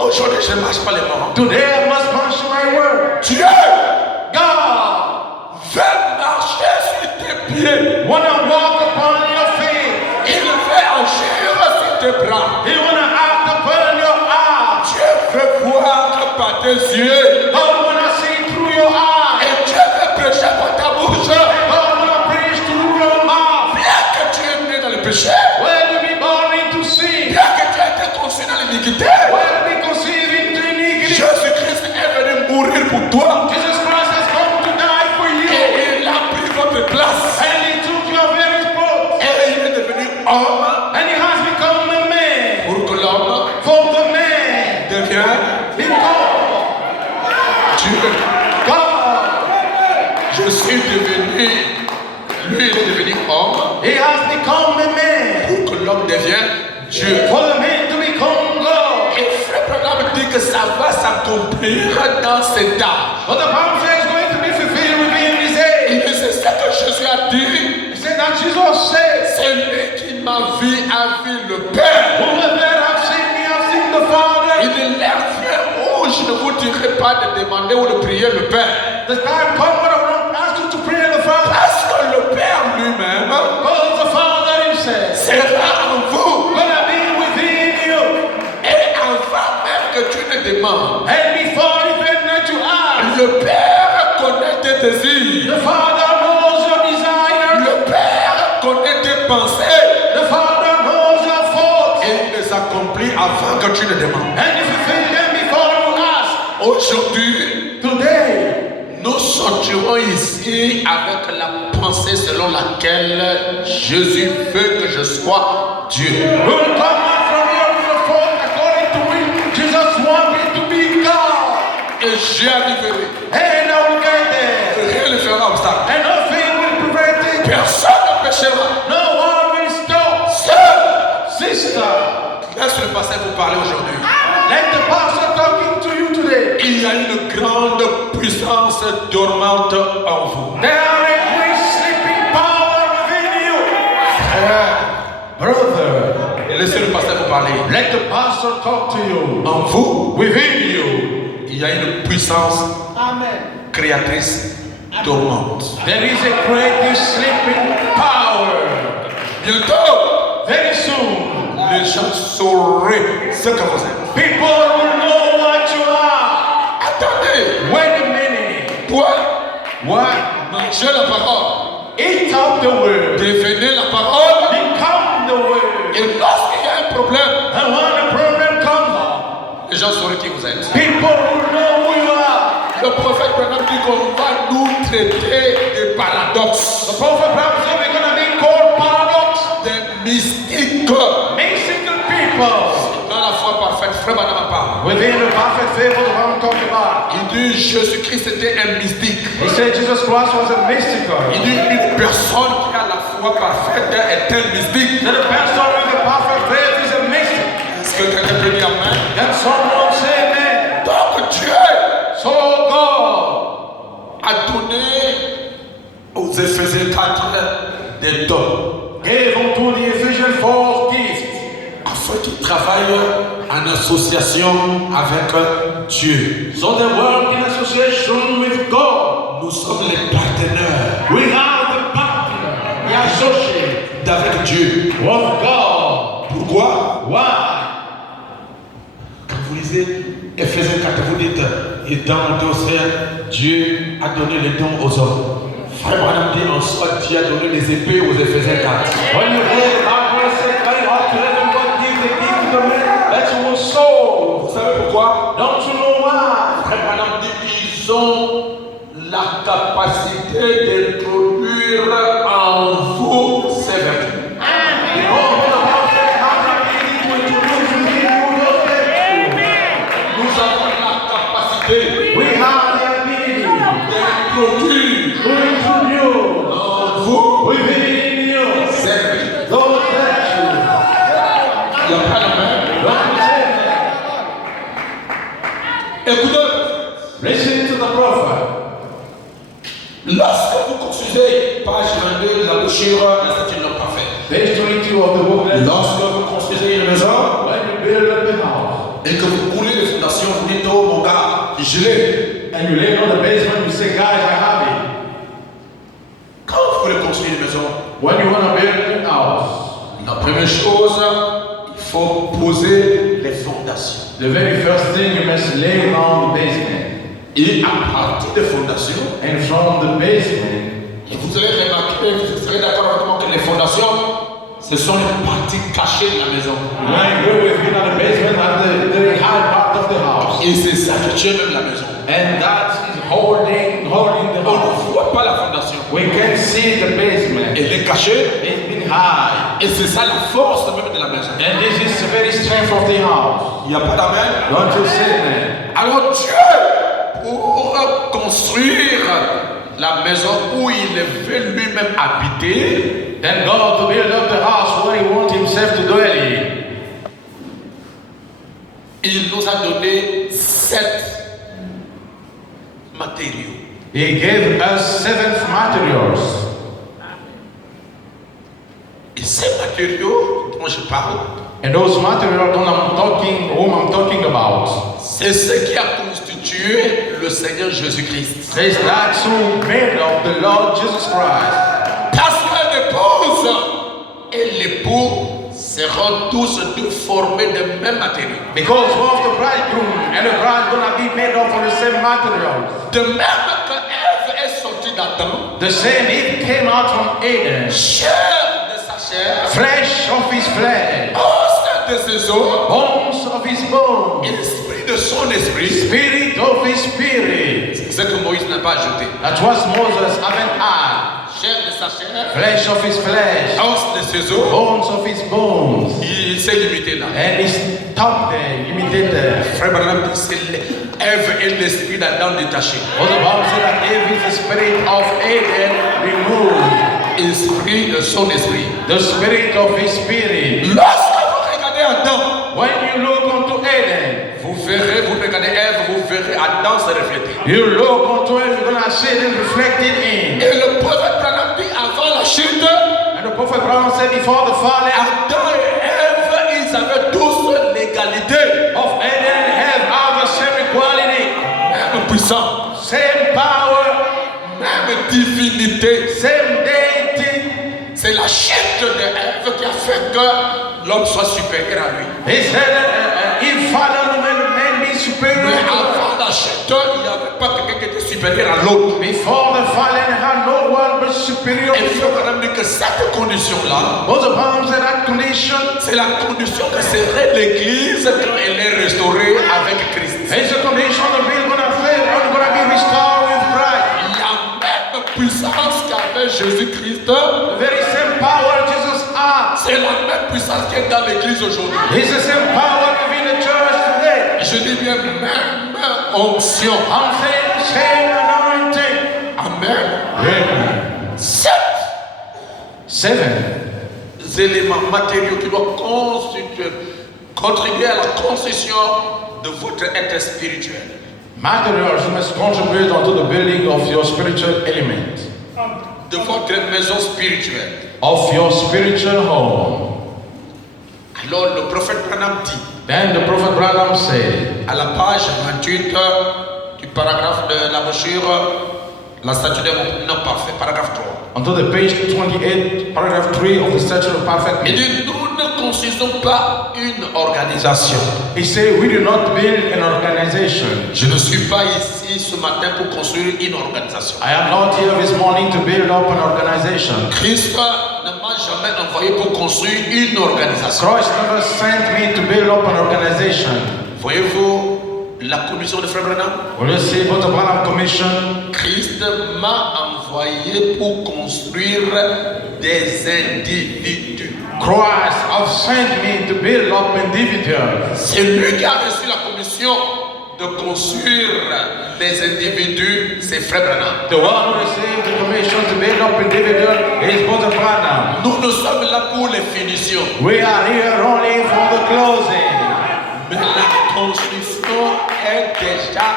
Aujourd'hui, je ne marche pas les morts. Today I must march my word. Dieu God, veut marcher sur tes pieds. wanna walk upon your feet. Il veut agir sur tes bras. He wanna act upon your eyes. Dieu veut voir par tes yeux. God wanna see through your eyes. Et Dieu veut prêcher par ta bouche. God wanna preach through your mouth. Bien que tu es né dans le péché, When you be born into sin, bien que tu aies été conçu dans l'iniquité, when you be conceived into iniquity, Jésus-Christ est venu mourir pour toi. Jesus Christ has come to die for you. Et il a pris votre place. And he took your very spot. Et il est devenu homme And he has become a man. pour que l'homme For the man, devienne become Dieu. God. Je suis devenu, lui il est devenu homme He has become a man. pour que l'homme devienne Dieu. For the man to become God. Et Frère Branham dit que ça va s'accomplir dans cet âge. But the Bible says it's going to be fulfilled within his age. Il dit, c'est ce que Jésus a dit. He said that Jesus said, C'est lui qui m'a vu a vu le Père. whoever have seen me, have seen the Father. Il dit, l'heure vient où je ne vous dirai pas de demander ou de prier le Père. The time come when I will not ask you to pray the Father. Parce que le Père lui-même Because the Father himself sera en vous. gonna be within you. Et avant même que tu ne demandes, And before even that you ask, le Père connaît tes désirs. the Father knows pensées. The Father knows your thoughts. Et il les accomplit avant que tu ne demandes. And you fulfill them before you ask. Aujourd'hui, Today, nous sortirons ici avec la pensée selon laquelle Jésus veut que je sois Dieu. we will come out from here with the thought according to which Jesus wants me to be God. Et j'y arriverai. And I will get there. Rien ne fera obstacle. And nothing will prevent it. Personne ne péchera. No one will stop. Seul. Sister, Laisse le pasteur vous parler aujourd'hui. let the pastor talking to you today. Il y a une grande puissance dormante en vous. There is great sleeping power within you. Brother, Et laissez le pasteur vous parler. let the pastor talk to you. En vous, Within you, il y a une puissance créatrice dormante. there is a great sleeping power. Bientôt, Very soon, les gens sauraient ce que vous êtes. people will know what you are. Attendez. Wait a minute. Toi, What? mangez la parole. Eat up the word. Devenez la parole. Become the word. Et lorsqu'il y a un problème, And when the problem comes up, les gens sauront qui vous êtes. people will know who you are. Le prophète Branham dit qu'on va nous traiter de paradoxes, The prophet Abraham said we're going to be called paradox. des mystiques. Mystical people. Dans la foi parfaite, frère Branham parle. Within the perfect faith of what I'm talking about. Il dit Jésus-Christ était un mystique. He said Jesus Christ was a mystical. Il dit une personne qui a la foi parfaite est un mystique. That the person with the perfect faith is a mystic. Est-ce que quelqu'un peut dire amen? Can someone say amen? Donc Dieu So God a donné aux Éphésiens 4 des dons gave unto the Ephesians 4 gifts afin qu'ils travaillent en association avec Dieu. so they work in association with God. Nous sommes les partenaires We are the partner, the associate d'avec Dieu. of God. Pourquoi? Why? Quand vous lisez Éphésiens 4, vous dites, et dans mon dossier, Dieu a donné les dons aux hommes. Frère Branham dit en soi, Dieu a donné les épées aux Éphésiens 4. When you read Bible said very hard to let God give the gift to the man that you will sow. Vous savez pourquoi? Don't you know why? Frère Branham dit ils ont la capacité d'introduire en vous ces vertus. Because what the Bible says have the ability to introduce within you those things. Nous avons la capacité We have the ability d'introduire to introduce en vous within you ces vertus. those virtues. Il n'y a pas la main. Don't you say that? Écoutez, Listen to the prophet. lorsque vous construisez, page 22 de la brochure, l'Institut de l'Homme Parfait. Page 22 of the book. Lorsque vous construisez une maison When you build up the house et que vous coulez les fondations, vous dites, oh mon gars, je l'ai. and you lay on the basement, you say, guys, I have it. Quand vous voulez construire une maison, When you want to build a house, la première chose, il faut poser les fondations. the very first thing you must lay down the basement. Et à partir des fondations, And from the basement, et vous allez remarquer, vous serez d'accord avec moi que les fondations, ce sont les parties cachées de la maison. when I go with you on the basement, that's the very high part of the house. Et c'est ça qui tient même la maison. And that is holding the On house. ne voit pas la fondation. We can see the basement. Elle est cachée. It's been high. Et c'est ça la force même de la maison. And this is the very strength of the house. Il n'y a pas d'amen. Don't you say that? Alors Dieu, pour construire la maison où il veut lui-même habiter, Then God to build up the house where He wants Himself to dwell in. il nous a donné 7 matériaux. He gave us 7 materials. Et ces matériaux dont je parle, And those materials whom I'm talking about, c'est ce qui a constitué le Seigneur Jésus-Christ. is that who made of the Lord Jesus Christ. Parce que l'épouse et l'époux seront tous deux formés des mêmes matériaux. Because both the bridegroom and the bride gonna be made of the same materials. De même que Ève est sortie d'Adam, The same Eve came out from Eden. chair de sa chair, flesh of his flesh, os de ses os, bones of his bones, esprit de son esprit. spirit of his spirit. C'est ce que Moïse n'a pas ajouté. That's what Moses haven't had. Chair de sa chair, Flesh of his flesh, os de ses os. bones of his bones. Il s'est limité là. And he stopped there, limited there. Frère Branham dit c'est Ève et l'esprit d'Adam détaché. But the Bible said that Eve is the spirit of Eden removed. Esprit de son esprit. The spirit of his spirit. Lorsque vous regardez Adam, When you look unto Eden, vous verrez, vous regardez Ève, vous verrez Adam se refléter. you look unto it, you're going to see it reflected in. Et le prophète Branham dit avant la chute, And the prophet Brown said before the fall Adam et Ève, ils avaient tous l'égalité. of Eden and Eve have the same equality, Même puissance, same power, même divinité. same deity. C'est la chute de Ève qui a fait que l'homme soit supérieur à lui. He said that if Father man be superior Mais to avant la chute, il n'y avait pas quelqu'un qui était supérieur à l'autre. before the fallen had no one but superior Et to il you. faut quand même dire que cette condition-là, But the Bible said that condition c'est la condition que serait l'Église quand elle est restaurée avec Christ. is the condition that we're going to fail and going to be restored with Christ. La même puissance qu'avait Jésus-Christ, The very same power Jesus had c'est la même puissance qui est dans l'Église aujourd'hui. is the same power within the church today. Je dis bien même onction. I'm saying same anointing. Amen. Amen. 7 éléments matériaux qui doivent contribuer à la construction de votre être spirituel. Materials you must contribute onto the building of your spiritual element, De votre maison spirituelle. of your spiritual home. Alors le prophète Branham dit, Then the prophet Branham said, à la page 28 du paragraphe de la brochure, la statue d'un homme parfait, paragraphe 3. onto the page 28, paragraph 3 of the Statute of Perfect Il Man. dit, nous ne construisons pas une organisation. He said, we do not build an organization. Je ne suis pas ici ce matin pour construire une organisation. I am not here this morning to build up an organization. Christ ne m'a jamais envoyé pour construire une organisation. Christ never sent me to build up an organization. Voyez-vous la commission de Frère Branham? Will you see what the Branham Commission? Christ m'a envoyé pour construire des individus. Christ have sent me to build up individuals. C'est lui qui a reçu la commission de construire des individus, c'est Frère Branham. The one who received the commission to build up individuals is Brother Branham. Nous ne sommes là pour les finitions. We are here only for the closing. Mais la construction est déjà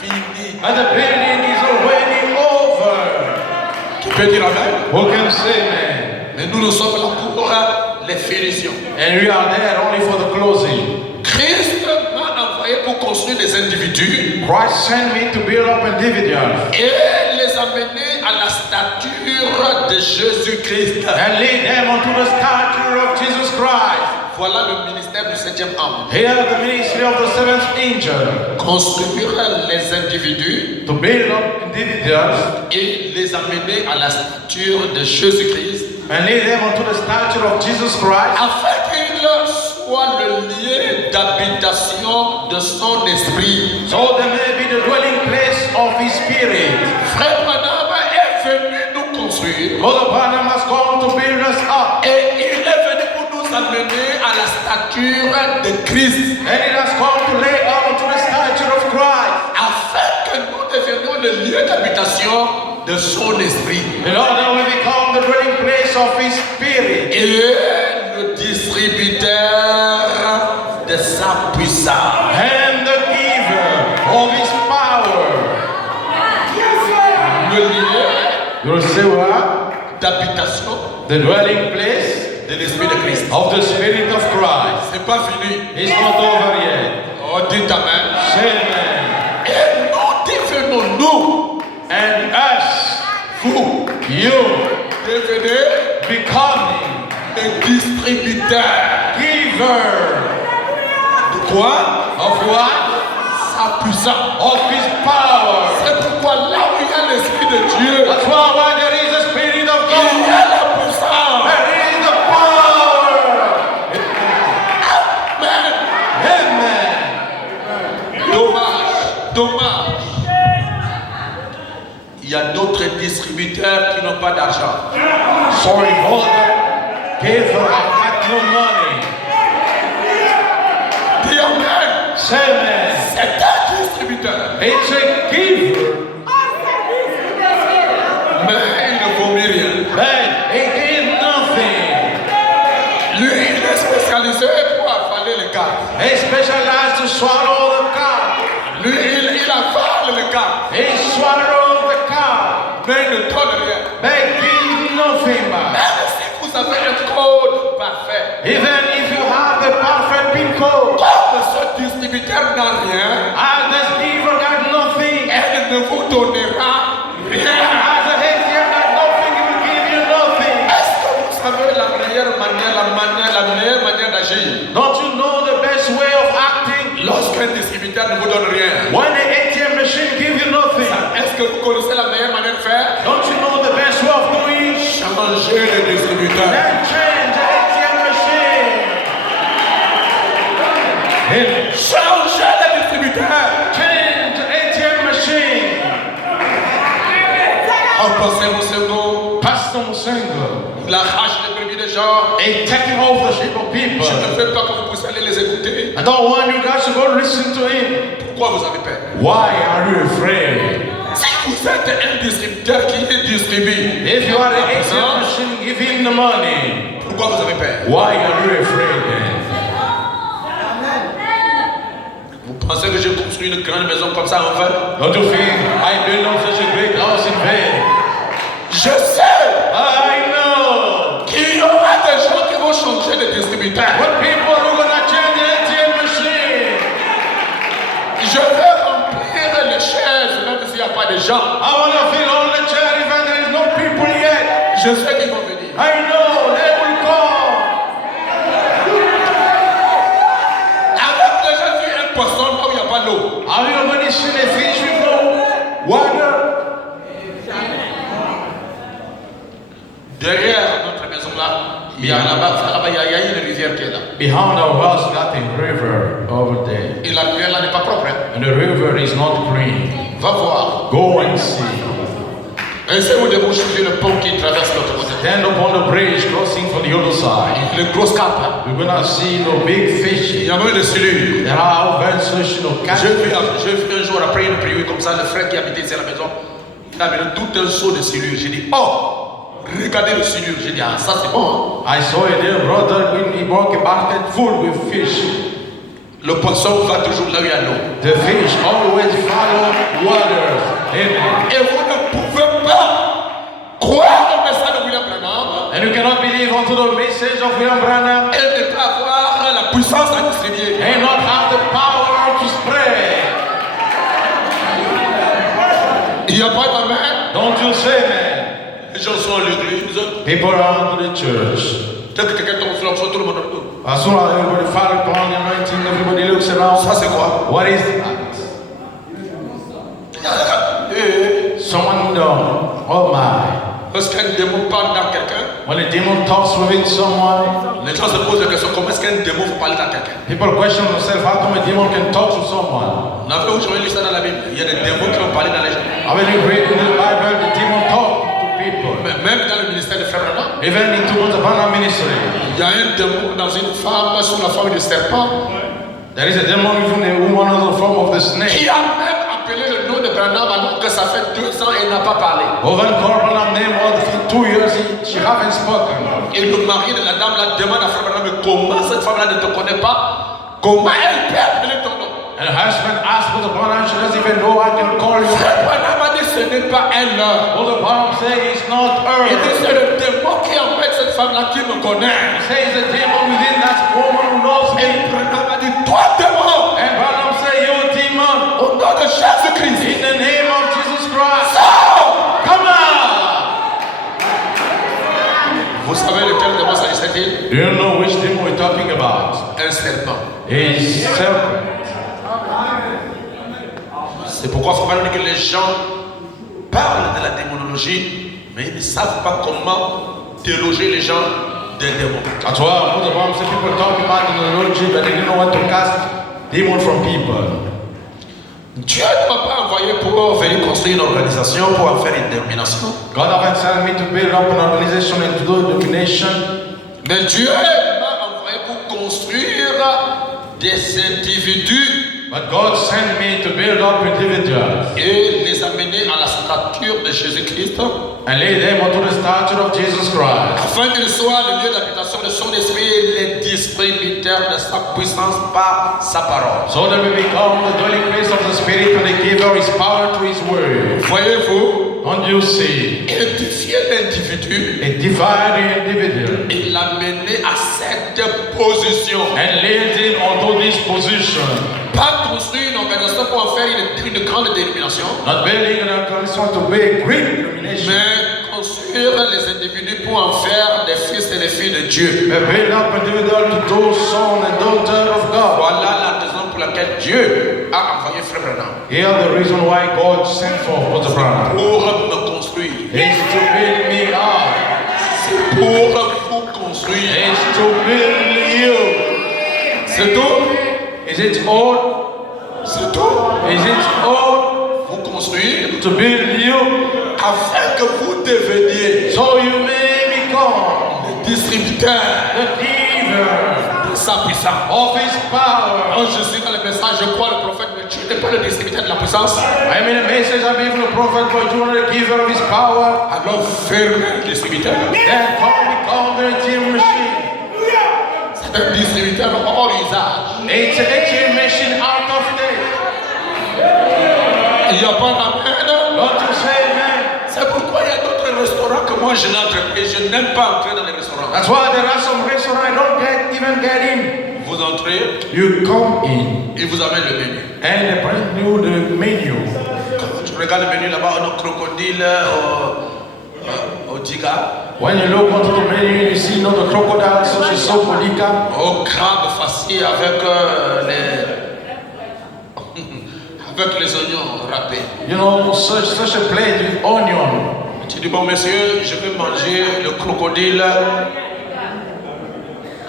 finie. And the building is already over. Qui peut dire Amen? Who can say amen? Mais nous ne sommes là pour les finitions. And we are there only for the closing. Christ m'a envoyé pour construire des individus Christ sent me to build up individuals et les amener à la stature de Jésus-Christ. and lead them onto the stature of Jesus Christ. Voilà le ministère du 7e homme. Here the ministry of the seventh angel, Construire les individus to build up individuals et les amener à la stature de Jésus-Christ and lead them onto the stature of Jesus Christ, afin qu'il soit le lieu d'habitation de son esprit. so they may be the dwelling place of His Spirit. Frère Branham est venu nous construire Brother Branham has come to build us up, et il est venu pour nous amener à la stature de Christ and it has come to lay out onto the stature of Christ, afin que nous devenions le lieu d'habitation de son esprit in order we become the dwelling place of His Spirit et le distributeur de sa puissance. and the giver of His power. Le lieu You'll say what? d'habitation The dwelling place de l'esprit de Christ. of the Spirit of Christ. C'est pas fini. It's not over yet. Oh, dites Amen. Say amen. Et nous devenons, nous, And us, vous, you, devenez becoming les distributeurs. giver De quoi? of what? Sa puissance. Of His power. C'est pourquoi là où il y a l'esprit de Dieu, That's why when there is the Spirit of il y God, a la puissance. there is the Il y a d'autres distributeurs qui n'ont pas d'argent. Sorry, hold on. Give her got no money. Dis amen. Say amen. C'est un distributeur. It's a giver. Mais il ne vaut rien. But it is nothing. Lui, il est spécialisé pour avaler les cartes. He specialized to swallow the cup. Lui, il avale les cartes. He swallowed the cup. Mais il ne donne rien. But it gives nothing back. Même si vous avez un code parfait. Even if you have the perfect PIN code. Comme ce distributeur n'a rien, As the giver got nothing. elle ne vous donnera rien. As the healer got nothing, he will give you nothing. Est-ce que vous savez la meilleure manière d'agir? Don't you know the best way of acting? Lorsqu'un distributeur ne vous donne rien. When the ATM machine gives you nothing. Est-ce que vous connaissez la meilleure manière de faire? Don't you know the best way of doing? Changer de distributeur. Then change the ATM machine. Changer de distributeur. Change the ATM machine. Passez vos secondes. Pastor Musengo. Il arrache les brebis des gens. He's taking off the sheep of people. Je ne veux pas que vous puissiez aller les écouter. I don't want you guys to go listen to him. Pourquoi vous avez peur? Why are you afraid? Si vous êtes un distributeur qui est distribué, If you are the ATM machine, give him the money. pourquoi vous avez peur? Why are you afraid then? Vous pensez que j'ai construit une grande maison comme ça en vain? Don't you think I built up such a great house in vain? Je sais I know. qu'il y aura des gens qui vont changer de distributeur. But people who gonna change the ATM machine. Je vais remplir les chaises même s'il n'y a pas de gens. I want to fill all the chairs even there is no people yet. Je sais qu'ils vont venir. I know they will come. Avec déjà vu un poisson là où il n'y a pas d'eau. Have you already seen a fish with no water? Derrière notre maison là, il y a là-bas, il y a une rivière qui est là. Behind our house got a river over there. Et la rivière là n'est pas propre. Hein? And the river is not clean. Va voir. Go and see. Essayez-vous de boucher le pont qui traverse l'autre côté. Stand upon the bridge crossing for the other side. Les grosses carpes là. You're gonna see no big Il fish. y a même des cellules. There are versus no J'ai vu catch. un jour après une prière comme ça, le frère qui habitait ici à la maison, il a amené tout un seau de cellules. J'ai dit, oh, regardez le cellules. J'ai dit, ah, ça c'est bon. I saw a dear brother when he brought a basket full with fish. Le poisson va toujours là où il y a l'eau. The fish always follow water. Amen. Et vous ne pouvez pas croire au message de William Branham And you cannot believe unto the message of William Branham et ne pas avoir la puissance à distribuer. and not have the power to spread. Il n'y a pas de main. Don't you say, man? Les gens sont à l'église. People are to the church. Dès que quelqu'un tombe sur l'onction, tout le monde regarde. As soon as everybody fall upon the anointing, everybody looks around. Ça c'est quoi? What is that? Someone know. Oh my. Parce qu'un démon parle dans quelqu'un, When a demon talks within someone, les gens se posent la question, comment est-ce qu'un démon peut parler dans quelqu'un? people question themselves, how come a demon can talk to someone? On a vu aujourd'hui ça dans la Bible. Il y a des démons qui ont parlé dans les gens. I mean, you read in the Bible, the demon talk to people. Même dans le ministère de Frère Branham, Even into the Banner ministry, il y a un démon dans une femme sous la forme de serpent there is a demon within a woman under the form of the snake. qui a même appelé le nom de Branham alors que ça fait 2 ans et n'a pas parlé. Over Corbanam name was for 2 years, she haven't spoken. Et le mari de la dame là demande à Frère Branham, mais comment cette femme-là ne te connaît pas? Comment elle peut appeler ton nom? And the husband asked for the Banner, she doesn't even know I can call you. Frère Branham a dit ce n'est pas elle. Well, the Banner say it's not Il dit her. c'est le démon qui embête cette femme-là qui me connaît. Say it's a demon within that woman who knows Et me. Branham a dit, toi démon, And Banner say, you demon, au nom de Jésus-Christ, in the name of Jesus Christ, sors! come out! Vous savez lequel démon s'agissait-il? Do you know which demon we're talking about? Un serpent. A serpent. C'est pourquoi il faut pas que les gens parlent de la démonologie, mais ils ne savent pas comment déloger les gens des démons. That's why most of them say people talk about demonology, but they don't know what to cast demon from people. Dieu ne m'a pas envoyé pour venir construire construire une organisation pour en faire une dénomination. God haven't sent me to build up an organization and to do a denomination. Mais Dieu m'a envoyé pour construire des individus. But God sent me to build up individuals Et les amener à la stature de Jésus-Christ. and lead them unto the stature of Jesus Christ, Afin qu'il soit le lieu d'habitation de son esprit et les distributeurs de sa puissance par sa parole. so that we become the dwelling place of the Spirit and the giver his power to his word. Voyez-vous, Don't you see? édifier l'individu A divided individual et l'amener à cette position. and lead him unto this position. Pas construire une organisation pour en faire une grande dénomination, Not building an organization to be a great denomination, mais construire les individus pour en faire des fils et des filles de Dieu. but build up individual to those sons and daughters of God. Voilà la raison pour laquelle Dieu a envoyé Frère Branham Here the reason why God sent for Brother Branham pour me construire. is to build me up, C'est pour vous construire. is to build you. C'est tout. Is it all? C'est tout. Is it all Vous construire to build you afin que vous deveniez so you may become les distributeurs the giver de sa puissance. of his power? Quand je suis dans le message, je crois le prophète, mais tu n'es pas le distributeur de la puissance. I mean, the message I've given the prophet, but you are the giver of his power. Alors fermez le distributeur. Then come become the ATM machine. C'est un distributeur hors usage. It's an ATM machine out of date. Il n'y a pas d'amen. Don't you say amen? C'est pourquoi il y a d'autres restaurants que moi je n'entre et je n'aime pas entrer dans les restaurants. That's why there are some restaurants I don't even get in. Vous entrez, You come in ils vous amènent le menu. and they bring you the menu. Quand tu regardes le menu là-bas, on a crocodile au diga, When you look onto the menu, you see the crocodile, such as sopodika, au crabe farci avec avec les oignons râpés. you know, such a plate with onion. Tu dis, bon monsieur, je vais manger le crocodile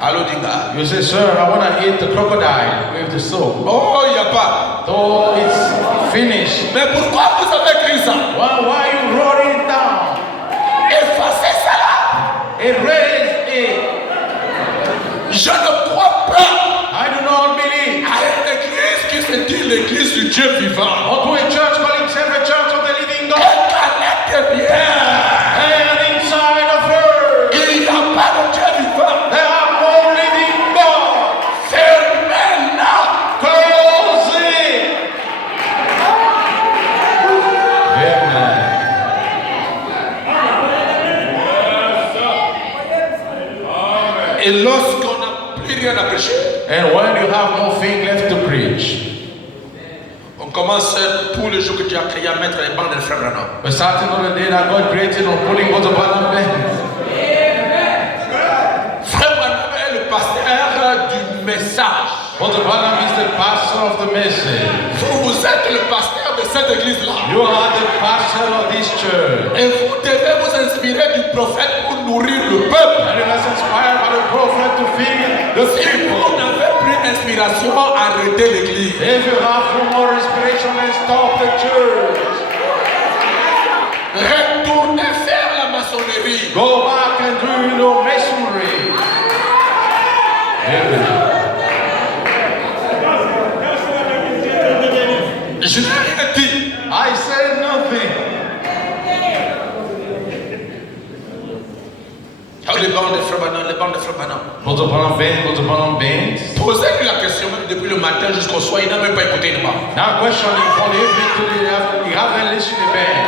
à l'odiga. You say, sir, I want to eat the crocodile with the soup. Oh, il n'y a pas. So it's finished. Mais pourquoi vous avez écrit ça? Why you wrote it down? Effacez cela. Erase it. Je ne crois pas I do not believe. à une église qui se dit l'église du Dieu vivant. Or to a church calling itself a church of the living God. Elle connecte bien. And inside of her, Il n'y a pas de Dieu vivant. there are no living God. Fermez-la. Close it. Amen. Et lorsqu'on n'a plus rien à prêcher, And when you have nothing left to preach, on commence tous les jours que Dieu a créé à mettre les bandes de Frère Branham. we're starting on the day that God created on pulling Brother Branham bands. Frère Branham est le pasteur du message. Brother Branham is the pastor of the message. Vous êtes le pasteur de cette église-là. You are the pastor of this church. Et vous devez vous inspirer du prophète pour nourrir le peuple. And you must inspire by the prophet to feed the Si people. vous n'avez plus d'inspiration, arrêtez l'église. If you have no more inspiration, then stop the church. Retournez faire la maçonnerie. Go back and do your masonry. Amen. Je n'ai rien dit. I said nothing. Oh, les bandes de Frère Branham, les bandes de Frère Branham. Brother Branham band. Posez-lui la question même depuis le matin jusqu'au soir, il n'a même pas écouté une barre. Now question him from the evening to the afternoon. You haven't listened to the band.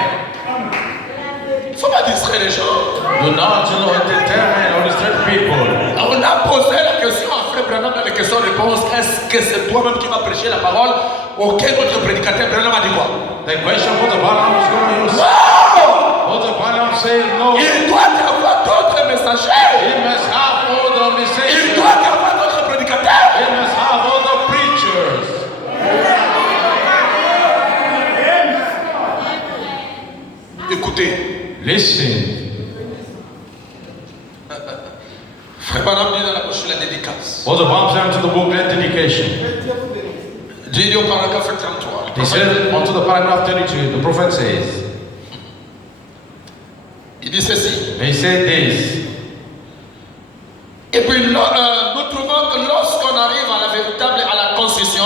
Il ne faut pas distraire les gens. Do not, entertain or distract people. On a posé la question à Frère Branham dans les questions-réponses. Est-ce que c'est toi-même qui vas prêcher la parole? Auquel autre prédicateur Branham a dit quoi? The question Brother Branham was going to use. Non! Brother Branham said no. Il doit y avoir d'autres messagers. He must have other Il messages. doit y avoir d'autres prédicateurs. He must have other preachers. Écoutez, Listen. Frère Branham dit dans la bouche de la dédicace. Brother Branham said to the booklet dedication. Dit au paragraphe 33. He said, onto the paragraph 32, the prophet says, il dit ceci. he said this. Et puis nous trouvons que lorsqu'on arrive à la véritable, à la construction,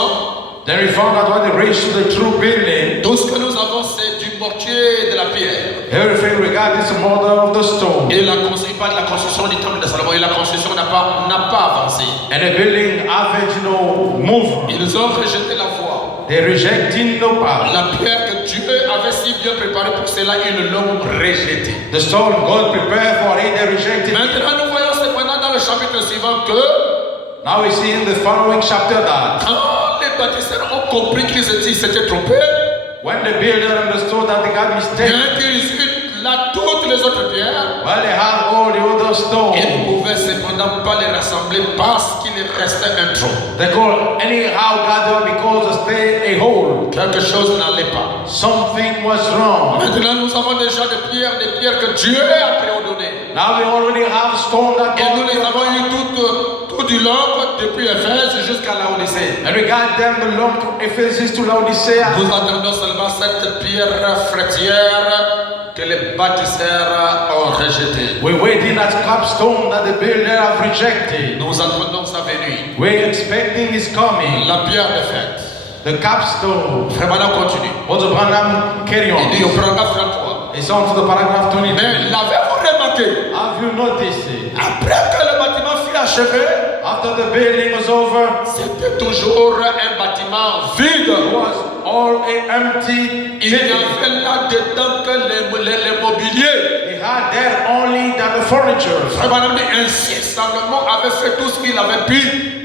Then we found out when they reached to the true building, tout ce que nous avons, c'est du mortier et de la pierre. everything regarding the model of the stone. Et la construction, pas de la construction du temple de Salomon, et la construction n'a pas avancé. And the building average, movement. Ils ont rejeté la voie. They rejecting the path. La pierre que Dieu avait si bien préparée pour cela, ils l'ont rejetée. The stone God prepared for it, they rejected. Maintenant, nous voyons cependant dans le chapitre suivant que Now we see in the following chapter that quand les bâtisseurs ont compris qu'ils s'étaient trompés, when the builder understood that they got mistaken, bien qu'ils eurent là toutes les autres pierres, while they had all the other stones, ils ne pouvaient cependant pas les rassembler parce qu'il restait un trou. they could anyhow gather because there stayed a hole. Quelque chose n'allait pas. Something was wrong. Maintenant, nous avons déjà des pierres que Dieu a préordonnées. Now we already have stone that Et nous God les avons eu tout du long, depuis Éphèse jusqu'à Laodicée. and we got them belong to Ephesus to Laodicea. Nous attendons seulement cette pierre frétière que les bâtisseurs ont rejetée. We're waiting that capstone that the builder have rejected. Nous attendons sa venue. We're expecting his coming. La pierre de fête. The capstone. Frère Branham continue. Brother Branham carry on. Il dit au paragraphe 33. It's on to the paragraph 22. Mais l'avez-vous remarqué? Have you noticed it? Après que le bâtiment fut achevé, After the building was over, c'était toujours un bâtiment vide. it was all empty. Il n'y avait là-dedans que les mobiliers. They had there only that the furniture. Frère Branham dit ainsi, Salomon avait fait tout ce qu'il avait pu.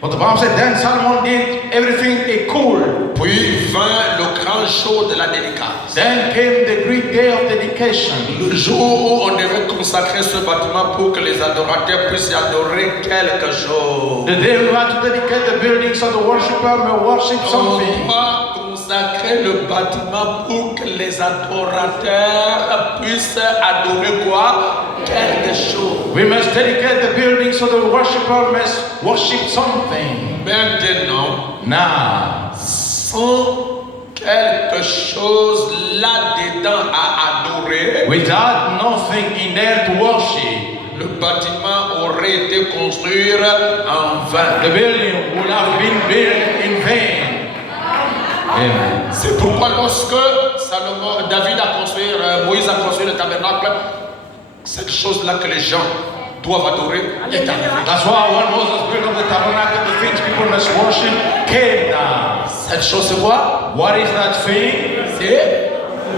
But the Bible said then Solomon did everything he could. Puis vint le grand jour de la dédicace. Then came the great day of dedication. Le jour où on devait consacrer ce bâtiment pour que les adorateurs puissent y adorer quelque chose. The day we had to dedicate the building so the worshiper may worship On something. doit consacrer le bâtiment pour que les adorateurs puissent adorer quoi? Quelque chose. We must dedicate the building so the worshiper must worship something. Maintenant, Now, sans quelque chose là-dedans à adorer, without nothing in there to worship, le bâtiment aurait été construit en vain. the building would have been built in vain. Amen. C'est pourquoi lorsque David a construit, Moïse a construit le tabernacle, cette chose-là que les gens doivent adorer est arrivée. That's why when Moses built up the tabernacle, the things people must worship came down. Cette chose c'est quoi? What is that thing? C'est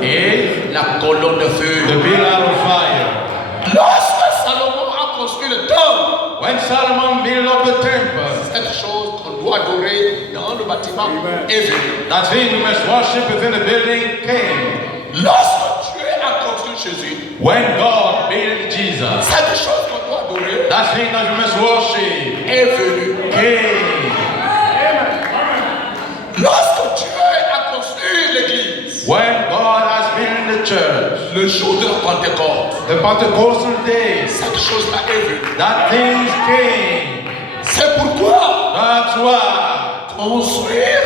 It's la colonne de feu. the pillar of fire. Lorsque Salomon a construit le temple, When Solomon built up the temple, cette chose qu'on doit adorer dans le bâtiment est venue. that thing we must worship within the building came. Lorsque Dieu a construit Jésus, When God built Jesus, cette chose qu'on doit adorer that thing that we must worship est venue. came. Lorsque Dieu a construit l'église, When God has built the church, le jour de la Pentecôte, the Pentecostal days, cette chose-là est venue. that things came. C'est pourquoi That's why construire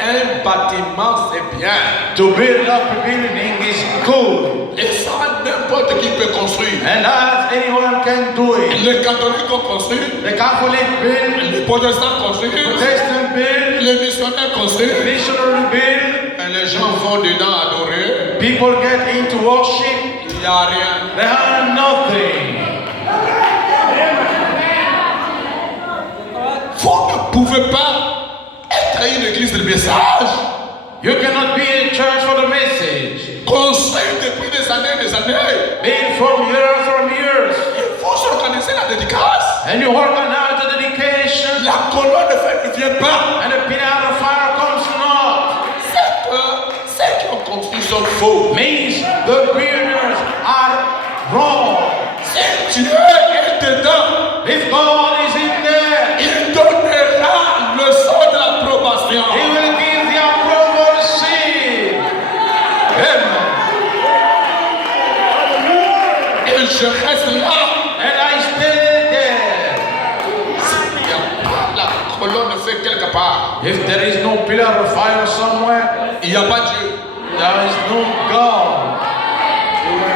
un bâtiment c'est bien. to build up a building is good. Et ça, n'importe qui peut construire. And as anyone can do it. Les catholiques ont construit, The Catholic build, les protestants construisent, Protestant build, les missionnaires construisent. missionary build. Et les gens vont dedans adorer. People get into worship. Il n'y a rien. They have nothing. Vous ne pouvez pas être une église de message, You cannot be a church for the message. construite depuis des années. Being from years. Il faut s'organiser la dédicace. And you organize the dedication. La colonne de feu ne vient pas. And the pillar of fire comes not. C'est que ceux qui ont construit sont faux. Means the builders are wrong. Si Dieu est dedans, If God is in there, il donnera le son de l'approbation. He will give the approval seal. Amen. Et je reste là. And I stay there. S'il n'y a pas la colonne de feu quelque part, If there is no pillar of fire somewhere, il n'y a pas Dieu. There is no God.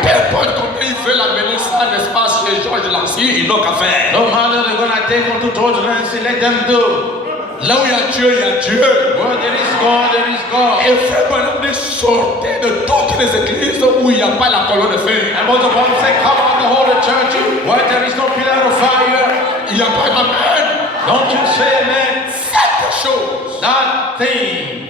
N'importe combien ils veulent amener ça, n'est-ce pas, chez Georges Lancier, ils n'ont qu'à faire. No matter they're going to take them to George Lancey, let them do. Là où il y a Dieu, il y a Dieu. Where there is God, there is God. Et frère Branham dit sortez de toutes les églises où il n'y a pas la colonne de feu. And what the Bible says, come out the whole church where there is no pillar of fire. Il n'y a pas d'amen. Don't you say amen? Cette chose That thing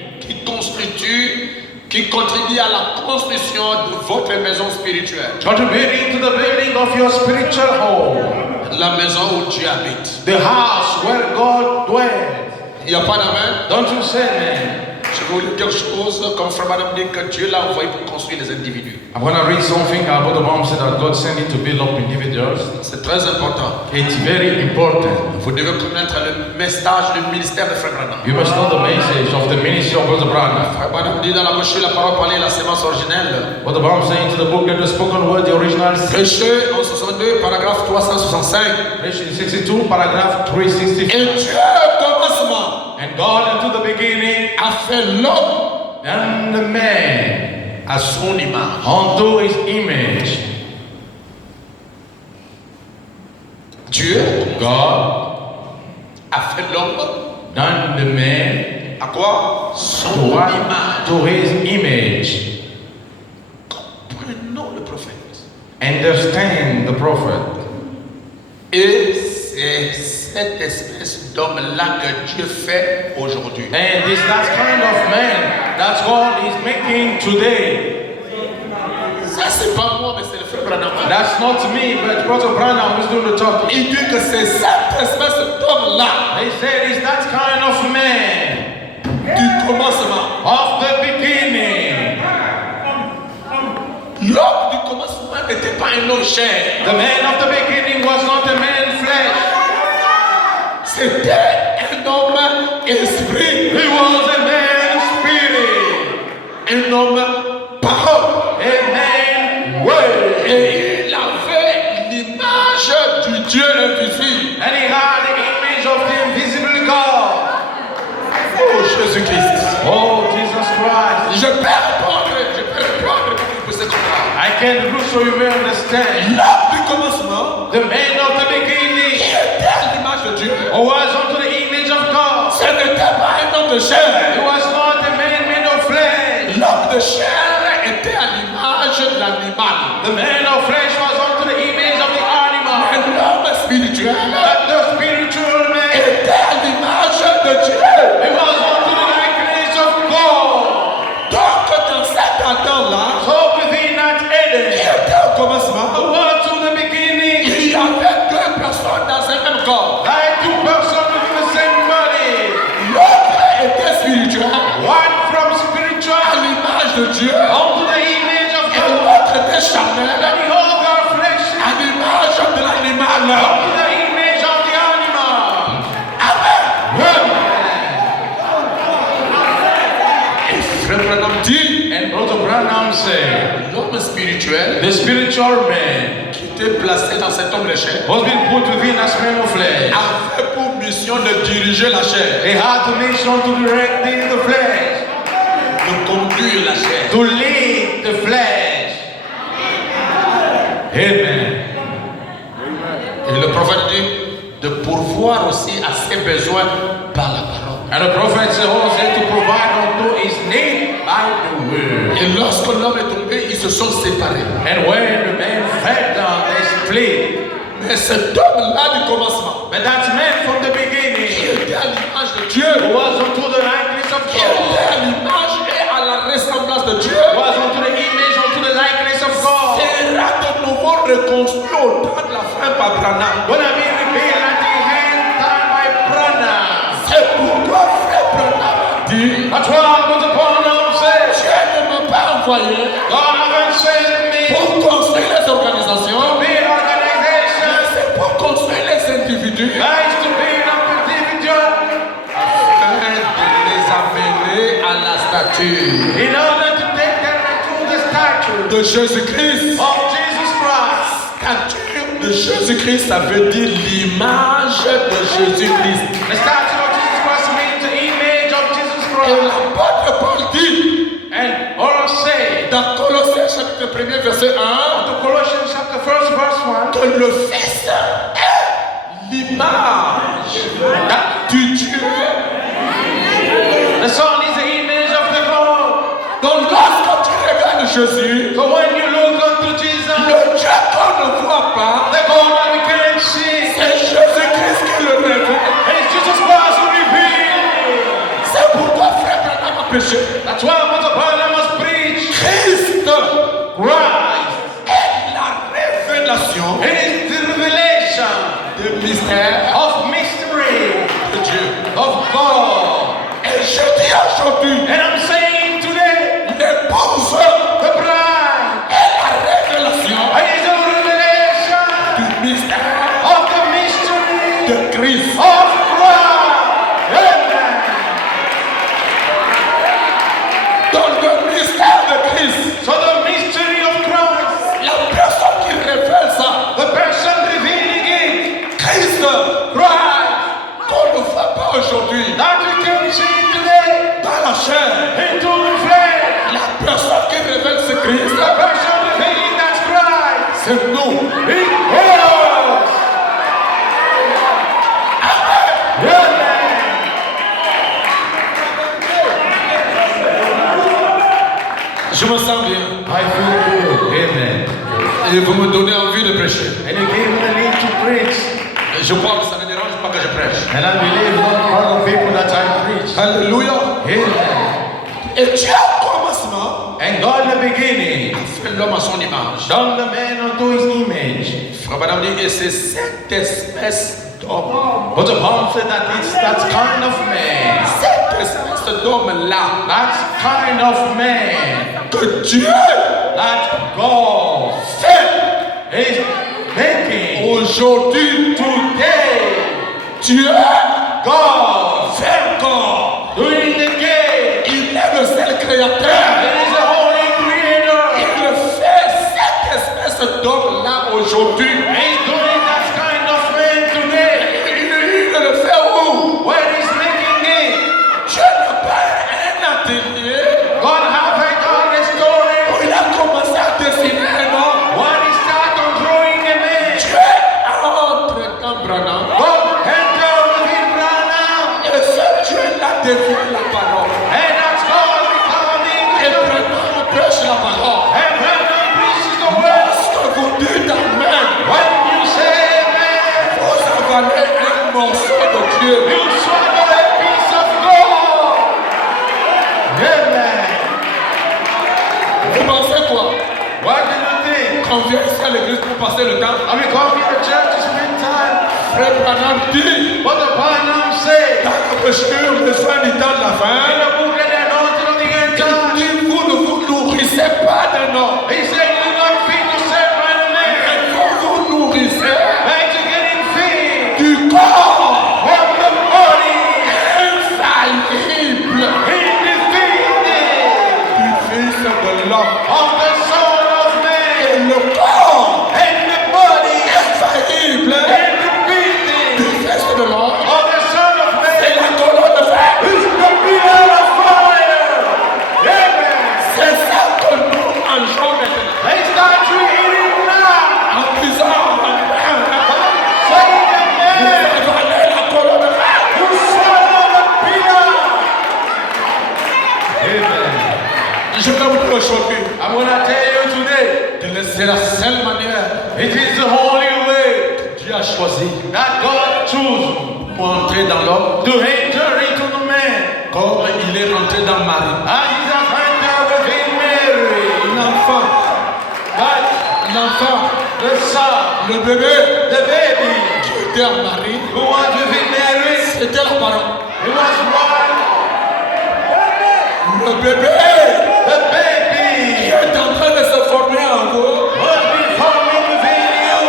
qui contribue à la construction de votre maison spirituelle. contributing to the building of your spiritual home. La maison où Dieu habite. The house where God dwells. Il n'y a pas d'amen. Don't you say amen? Je vais vous lire quelque chose, comme Frère Branham dit que Dieu l'a envoyé pour construire les individus. I'm going to read something about the Bible said that God sent it to build up individuals. C'est très important. It's very important. Vous devez connaître le message du ministère de Frère Branham. You must know the message of the ministry of Brother Branham. Frère Branham dit dans la bouche la parole parlée, la sémence originelle. What the Bible saying to the book, let the spoken word, the original. Péché en 62, paragraphe 365. Verse 62, paragraph 365. Et Dieu, commencement, And God into the beginning, a fait l'homme and the man à son image. unto his image. Dieu God a fait l'homme done the man à quoi? Son to what? image. To his image. Comprenons le prophète. Understand the prophet. Et c'est cette espèce d'homme-là que Dieu fait aujourd'hui. And this that kind of man that God is making today. Ça, c'est pas moi, mais c'est le frère Branham. That's not me, but Brother Branham who's doing the talking. Il dit que c'est cette espèce d'homme-là They said it's that kind of man du commencement. of the beginning. L'homme du commencement n'était pas un homme chair. The man of the beginning was not a man flesh. C'était un homme esprit. He was a man spirit. Un homme parole. A man word. Et il avait l'image du Dieu invisible. And he had the image of the invisible God. Oh Jésus-Christ. Oh Jesus Christ. Je peux répondre pour que vous puissiez comprendre. I can do so you may understand. L'homme du commencement, The man of the qui beginning était à l'image de Dieu, who was unto the image of God. ce n'était pas un homme de chair. He was not a man made of flesh. L'homme de chair était à l'image de l'animal. The man of flesh was unto the image of the animal. Mais l'homme spirituel But the spiritual man, était à l'image de Dieu. he was unto the likeness of God. Donc dans cet Adam-là, So within that qui Eden, était au commencement, who was to the beginning, il y avait deux personnes dans un même corps. like two persons within the same body. L'autre était spirituel, One from à spiritual l'image de Dieu, unto the image of et God. l'autre était charnel, And the other flesh à l'image de l'animal. unto the image of the animal. Amen. Et Frère Branham dit, And Brother Branham said, l'homme spirituel the spiritual man qui était placé dans cet homme de chair was been put within a man of flesh. avait pour mission de diriger la chair, He had the mission to direct the flesh, de conduire la chair. to lead the flesh. Amen. Et le prophète dit de pourvoir aussi à ses besoins par la parole. And the prophet said also to provide unto his need by the word. Et lorsque l'homme est tombé, ils se sont séparés. And when the man fell down, they split. Mais cet homme-là du commencement, But that man from the qui beginning, était à l'image de Dieu, who was unto the likeness of qui était God, à l'image et à la ressemblance de Dieu, was unto the image, unto the likeness of God, sera de nouveau reconstruit au temps de la fin par Branham. gonna be revealed at the end time by Branham. C'est pourquoi Frère Branham dit, That's why Brother Branham said, Dieu ne m'a pas envoyé God haven't sent me pour construire les organisations, to be an organization, c'est pour construire les individus, that is to be an individual, afin de les amener à la stature in order to take them to the statue de Jésus-Christ. of Jesus Christ. Stature de Jésus-Christ, ça veut dire l'image de Jésus-Christ. The statue of Jesus Christ means the image of Jesus Et Christ. l'apôtre Paul dit, chapitre 1er, verset 1. To Colossians chapter 1, verse 1. Que le Fils est l'image du Dieu. The Son is the image of the God. Donc lorsque tu regardes Jésus, So when you look unto Jesus, le Dieu qu'on ne voit pas, the God that we can't see, c'est Jésus-Christ qui le révèle. it's Jesus Christ who revealed. C'est pourquoi frère Branham a prêché. That's why Apostle Paul must preach. Christ Christ est la révélation is the revelation du mystère of mystery de Dieu. of God. Et je dis aujourd'hui, And I'm saying today, l'épouse the bride est la révélation is the revelation du mystère of the mystery de Christ. of Christ. Amen. Dans le mystère de Christ, So the mystery of Christ, la personne qui révèle ça, the person revealing it, Christ, Christ, qu'on ne voit pas aujourd'hui that we can see today dans la chair. into the flesh. La personne qui révèle ce Christ, The person revealing that's Christ. c'est nous. It was. Amen. Je me sens bien. I feel good. Amen. Et vous me donnez envie de prêcher. And you gave me the need to preach. Je crois que ça ne dérange pas que je prêche. And I believe not all the people that I preach. Alléluia. Amen. Et Dieu au commencement And God in the beginning a fait l'homme à son image. done the man unto his image. Frère Branham dit, et c'est cette espèce d'homme, But the Bible said that it's that kind of man. cette espèce d'homme-là, That kind of man que Dieu that God fait is making aujourd'hui. today. Dieu God fait encore. doing the game. Il est le seul créateur. It is the Holy Creator. Il fait cette espèce d'homme-là aujourd'hui. He's doing that kind of man today. Il le fait où? When he's making it, Dieu n'a pas un atelier God have a God story. où il a commencé à dessiner un homme. When he start on drawing a man, Dieu entre dans Branham. God enter within Branham. Et ce Dieu-là devient la parole. And that's God becoming. Et Branham prêche la parole. And Branham preaches the word. Lorsque vous dites Amen, When you say amen, vous avalez un morceau de Dieu. you swallow a piece of God. Amen. Vous pensez quoi? What do you think? Quand on vient ici à l'église pour passer le temps, I mean, come to the church to spend time. Frère Branham dit, But the Branham say, dans la brochure, le soin du temps de la in fin, the book that they're not till the end il time, dit, vous ne vous nourrissez pas d'un homme, he said, you do not feed yourself by the man, mais vous vous nourrissez but you getting feed du corps from the body, infaillible indefeated du Fils de l'homme. of the Son of Et Man, le corps and the body infaillible indefeated du Fils de l'homme, of the Son of c'est Man, la colonne de fer. is the pillar of fire. Amen. C'est ça que nous mangeons maintenant. They start to eating now. En disant, Saying amen. vous avalez la colonne de fer. You swallow the pillar. Amen. Je vais vous dire aujourd'hui, I'm going to tell you today, que c'est la seule manière it is the only way que Dieu a choisi that God chose pour entrer dans l'homme, to enter into the man. comme il est rentré dans Marie. And he has entered within Mary. L'enfant, That l'enfant, the son, le bébé the baby qui était en Marie, who was within Mary, c'était la parole. he was born. Le bébé The qui baby est en train de se former en vous, was been forming within you.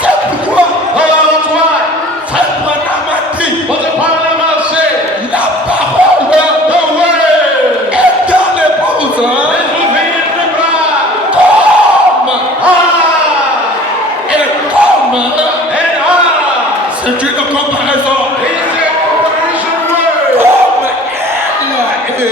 c'est pourquoi Oh, that's why. Frère Branham a dit, But the Parliament said, la parole the word est dans l'épouse, is within the bride. comme Ah, et comme, and ah, c'est une comparaison, is a comparison word. comme elle a été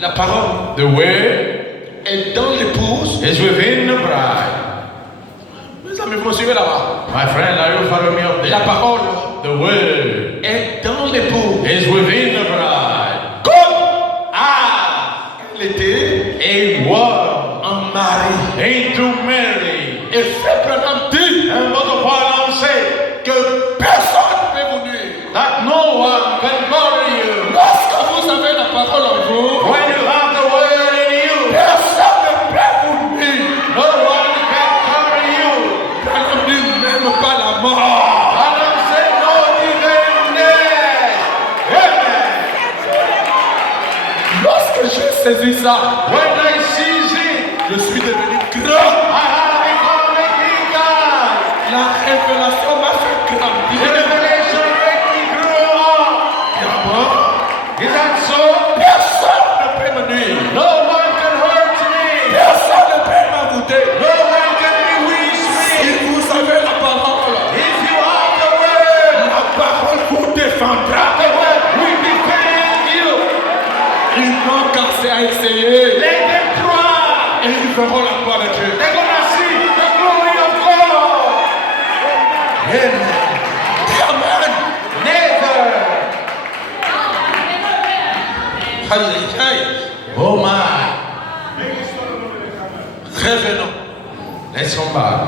La parole The word est dans l'épouse. is within the bride. Mes amis, vous me suivez là-bas. My friend, are you following me up La there? parole The word est dans l'épouse. is within the bride. Comme As elle était a word en mari. into Mary. Et Frère Branham dit And Brother Branham said que personne ne peut vous nuire. that no one can bother you. Lorsque vous avez la parole en vous, When you have the word in you, personne ne peut vous nuire. no one can cover you. Branham dit même pas la mort. Branham said no even death. Amen. Lorsque j'ai saisi ça, When I seize it, je suis devenu grand. I have become a big guy. La révélation m'a fait The grandir. revelation made me grow up. Is that so? Personne ne peut me nuire. No one can hurt me. Personne ne peut m'envoûter. No one can bewitch Si me. vous avez la parole, If you have the word, la parole vous défendra. the word will defend you. Ils n'ont qu'à essayer. Let them try. Et ils verront la gloire de Dieu. They're gonna see the glory of God. Amen. Amen. Never. Aïe, aïe, aïe. Oh my. Revenons. Let's come back.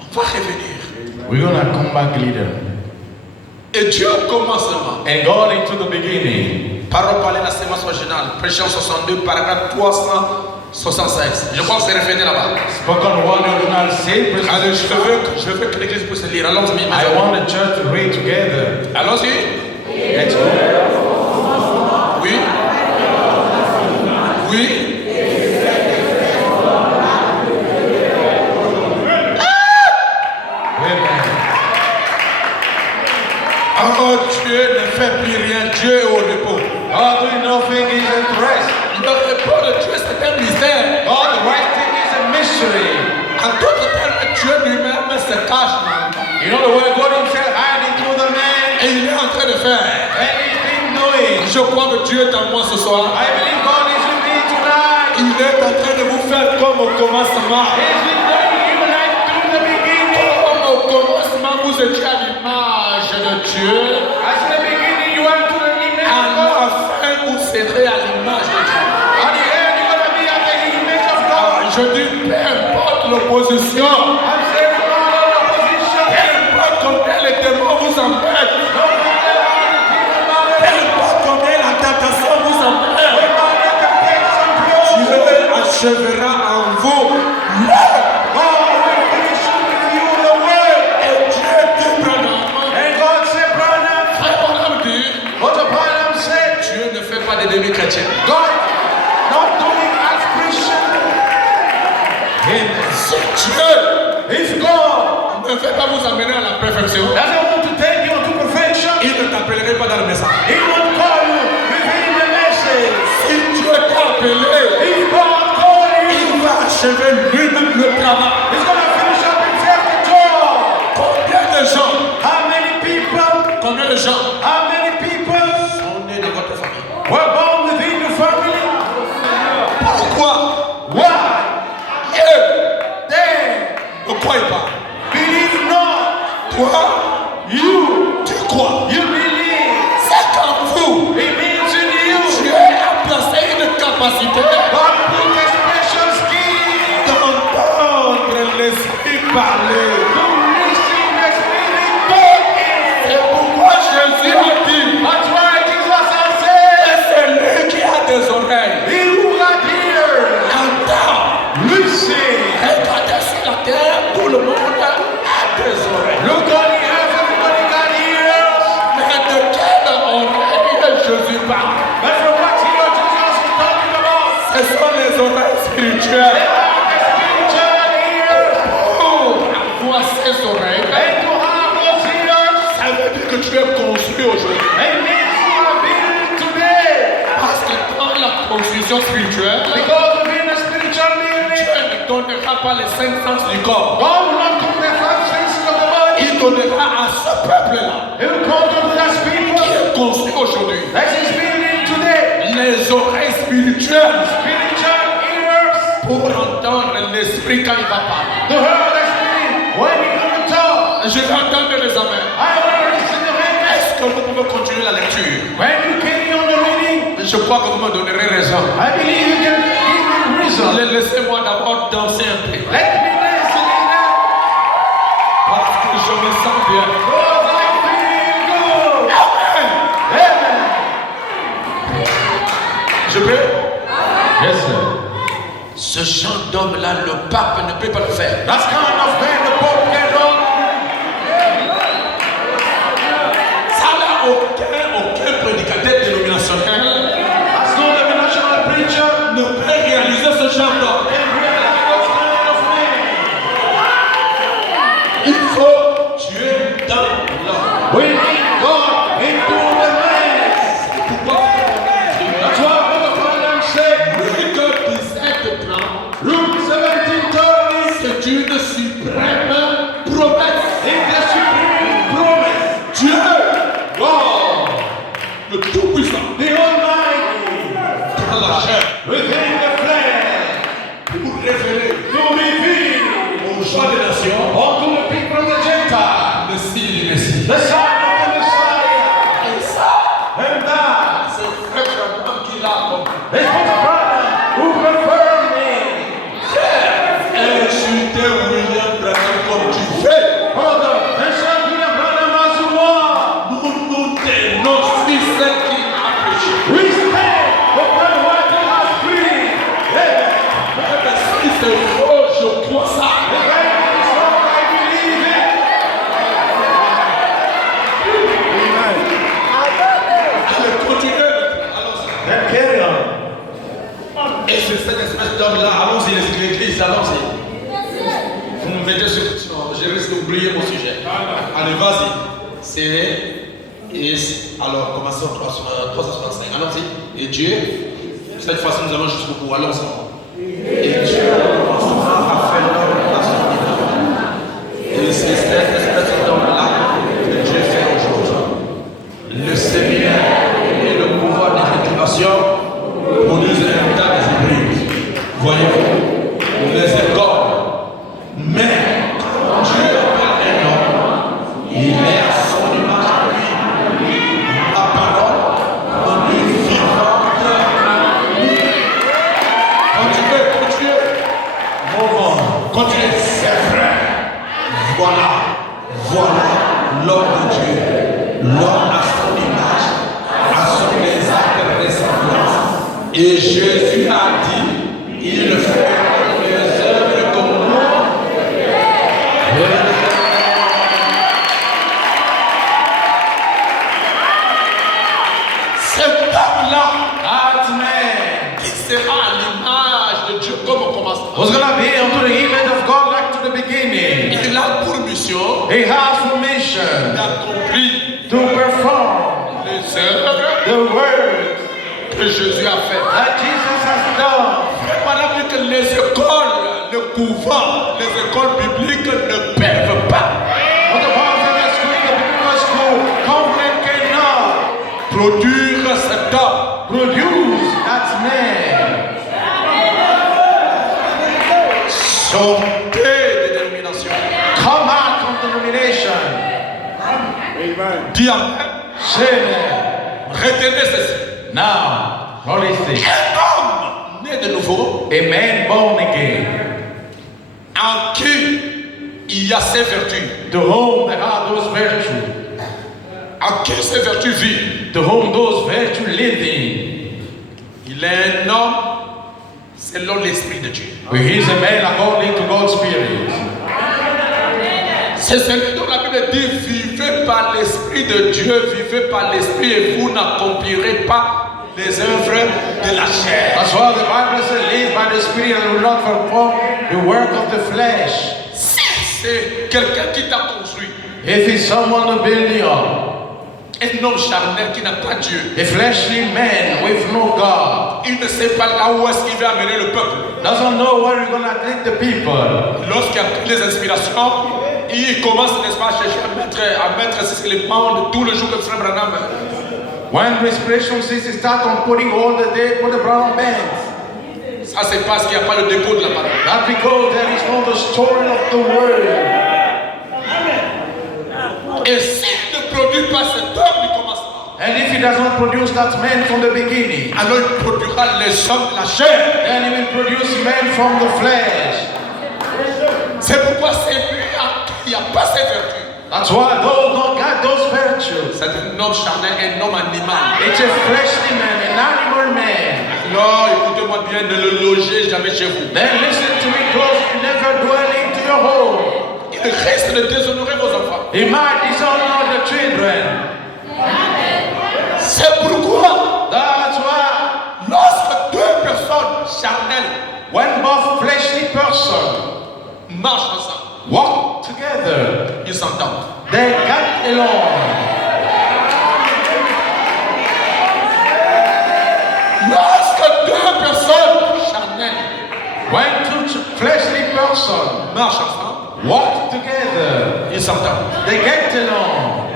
On va revenir. We're gonna come back later. Et Dieu au commencement. And God into the beginning. Parole parlée la sémence originale. Prédication 62, paragraphe 376. Je crois que c'est reflété là-bas. Spoken word original say. Allez, je veux que l'église puisse lire. Allons-y, mes I amis. want the church to read together. Allons-y. Let's go. Oui. Oui. Amen. Oh, Dieu ne fait plus rien. Dieu est au repos. God doing nothing is at rest. Le repos de Dieu, c'est un mystère. God resting is a mystery. En d'autres termes, Dieu lui-même se cache maintenant. You know the word God himself hiding through the man. Et il est en train de faire. And he's been doing. Je crois que Dieu est en moi ce soir. I believe God is with me tonight. Il est en train de vous faire comme au commencement. He's been doing you like through the beginning. Comme au commencement, vous étiez à l'image de Dieu. As in the beginning you went to the image À of God. la fin, vous serez à l'image de Dieu. At the end you're going to be at the image of God. Je dis, peu importe l'opposition, I'm saying God on opposition. peu importe combien les démons vous embêtent, No matter how the people are peu importe combien la tentation vous embête, no matter the temptation grows. Dieu achèvera en vous. God will finish with you the word. Et Dieu dit, Branham, And God said, Branham, Frère Branham dit, what the Branham said, Dieu ne fait pas des demi-chrétiens. God not doing as Christian. Si Dieu If God ne fait pas vous amener à la perfection, doesn't want to take you to perfection, il ne t'appellerait pas dans le message. He won't call you within the message. Si Dieu t'a appelé, If God called you, il va achever lui-même le travail. He's going to finish up himself the job. Combien de gens, How many people sont nés dans votre famille? were born within the family? Pourquoi? Why? They Ne croyez pas. believe not. Toi, tu crois. You believe. C'est comme vous. It means in you. Dieu a placé une capacité God put a special skill d'entendre l'esprit parler. to listen the Spirit talking. C'est pourquoi Jésus a dit, That's why Jesus has said, c'est lui qui a des oreilles. he who got ears, Entends. listen. Regardez sur la terre, tout le monde a des oreilles. Look on the earth, everybody got ears. Mais de quelle oreille Jésus parle? But from what ear Jesus is talking about, Ce sont les oreilles spirituelles. they are the spiritual ears. Pour avoir ces oreilles, And to have those ears, ça veut dire que tu es construit aujourd'hui. it means you are built today. Parce que dans la construction spirituelle, Because within the spiritual building, Dieu ne donnera pas les 5 sens du corps. God will not come the five senses of the body. Il donnera à ce peuple-là He will come to the qui people est construit aujourd'hui that is building today. les oreilles spirituelles spirituels spiritual ears pour entendre l'esprit quand il va parler. to hear the Spirit when He's going to talk. Je vais entendre les amens. I want to listen to Him. Est-ce que vous pouvez continuer la lecture? When you carry on the reading, Je crois que vous me donnerez raison. I believe you can give me reason. Laissez-moi d'abord danser un peu. Let me listen in that. Parce que je me sens bien. Because I feel good. Amen. Amen. Je peux? Yes, sir. Ce genre d'homme-là, le pape ne peut pas le faire. That's kind of man the Pope cannot. Ça n'a aucun prédicateur dénominationnel As no denominational preacher ne peut réaliser ce genre d'homme. can realize those kind of men. Il faut Dieu dans l'homme. We need God into the man. Pourquoi? That's why Brother Branham said, Luc 17:30, Luke 17:30 c'est une suprême promesse. is the supreme promise. Dieu, God, le Tout-Puissant, The Almighty dans la chair, within the flesh pour révéler to reveal aux gens des nations unto the people of the Gentiles le signe du Messie. the sign of the Messiah. Et ça, And that c'est Frère Branham qui l'a accompli. is Brother Branham who confirmed me. Insulter William Branham comme tu fais. Brother, and shall be the Branham as you are. Nous dénonçons celle qui a péché. We stand upon what he has preached. Mais si c'est faux, je crois ça. The Bible is wrong, I believe it. Allez, continuez. Allons-y. Then carry on. Et c'est cette espèce d'homme-là, allons-y, l'église, allons-y. Vous me mettez sur. Je risque d'oublier mon sujet. Allez, vas-y. C'est. Alors, commençons 365. Allons-y. Et Dieu, cette fois-ci, nous allons jusqu'au bout. Allons-y. Et Dieu a fait l'homme à son image. Et c'est cette espèce d'homme-là que Dieu fait aujourd'hui. Le séminaire et le pouvoir de l'éducation produisent un tas de hybrides. Voyez-vous, les écoles. Mais quand Dieu appelle un homme, il est à son image à lui. La parole rendue vivante. Continuez. Continuez. C'est vrai. Voilà l'homme de Dieu. L'homme à son image, à son exacte ressemblance. Et Jésus a dit, il fait les œuvres comme moi. Cet homme-là, qui sera à l'image de Dieu comme au commencement. Was gonna be unto the image of God like to the beginning. Il a pour mission He has for mission d'accomplir to perform les œuvres the work que Jésus a fait. that Jesus has done. Madame dit que les écoles, le couvent, les écoles bibliques ne peuvent pas But the ones in the school, the biblical school, conflict cannot produire cet homme. produce that man. Sortez des dénominations. Come out from denomination. Dis Amen. Say that. Retenez ceci. Now, notice this. Un homme né de nouveau, A man born again, en qui il y a ses vertus, to whom there are those virtues, en qui ces vertus vivent. to whom those virtues live in. Il est un homme selon l'Esprit de Dieu. He is a man according to God's Spirit. C'est celui dont la Bible dit vivez par l'Esprit de Dieu, vivez par l'Esprit et vous n'accomplirez pas les œuvres de la chair. That's why the Bible says, live by the Spirit and will not perform the work of the flesh. C'est quelqu'un qui t'a construit, If it's someone to build you up, un homme charnel qui n'a pas Dieu. a fleshly man with no God, Il ne sait pas là où est-ce qu'il va amener le peuple. doesn't know where he's going to lead the people. Lorsqu'il a pris les inspirations, il commence, n'est-ce pas, à chercher à mettre ces éléments de tout le jour que Frère Branham When respiration ceases, start on putting all the dead for the brown bands. Ça c'est parce qu'il n'y a pas le dépôt de la parole. That's because there is no the story of the word. Et s'il ne produit pas cet homme du commencement, And if he does not produce that man from the beginning, alors il produira les hommes de la chair. then he will produce men from the flesh. C'est pourquoi c'est lui qui n'y a pas ces vertus. That's why those don't got those virtues. C'est un homme charnel, un homme animal. It's a fleshly man, an animal man. Non, écoutez-moi bien, ne le logez jamais chez vous. Then listen to me close, never dwell into your home. Il risque de déshonorer vos enfants. He might dishonor the children. C'est pourquoi, That's why lorsque deux personnes charnelles when both fleshly persons marchent ensemble, walk together, ils s'entendent. they get along. Lorsque deux personnes charnelles When two fleshly persons marchent ensemble, walk together, ils s'entendent. they get along.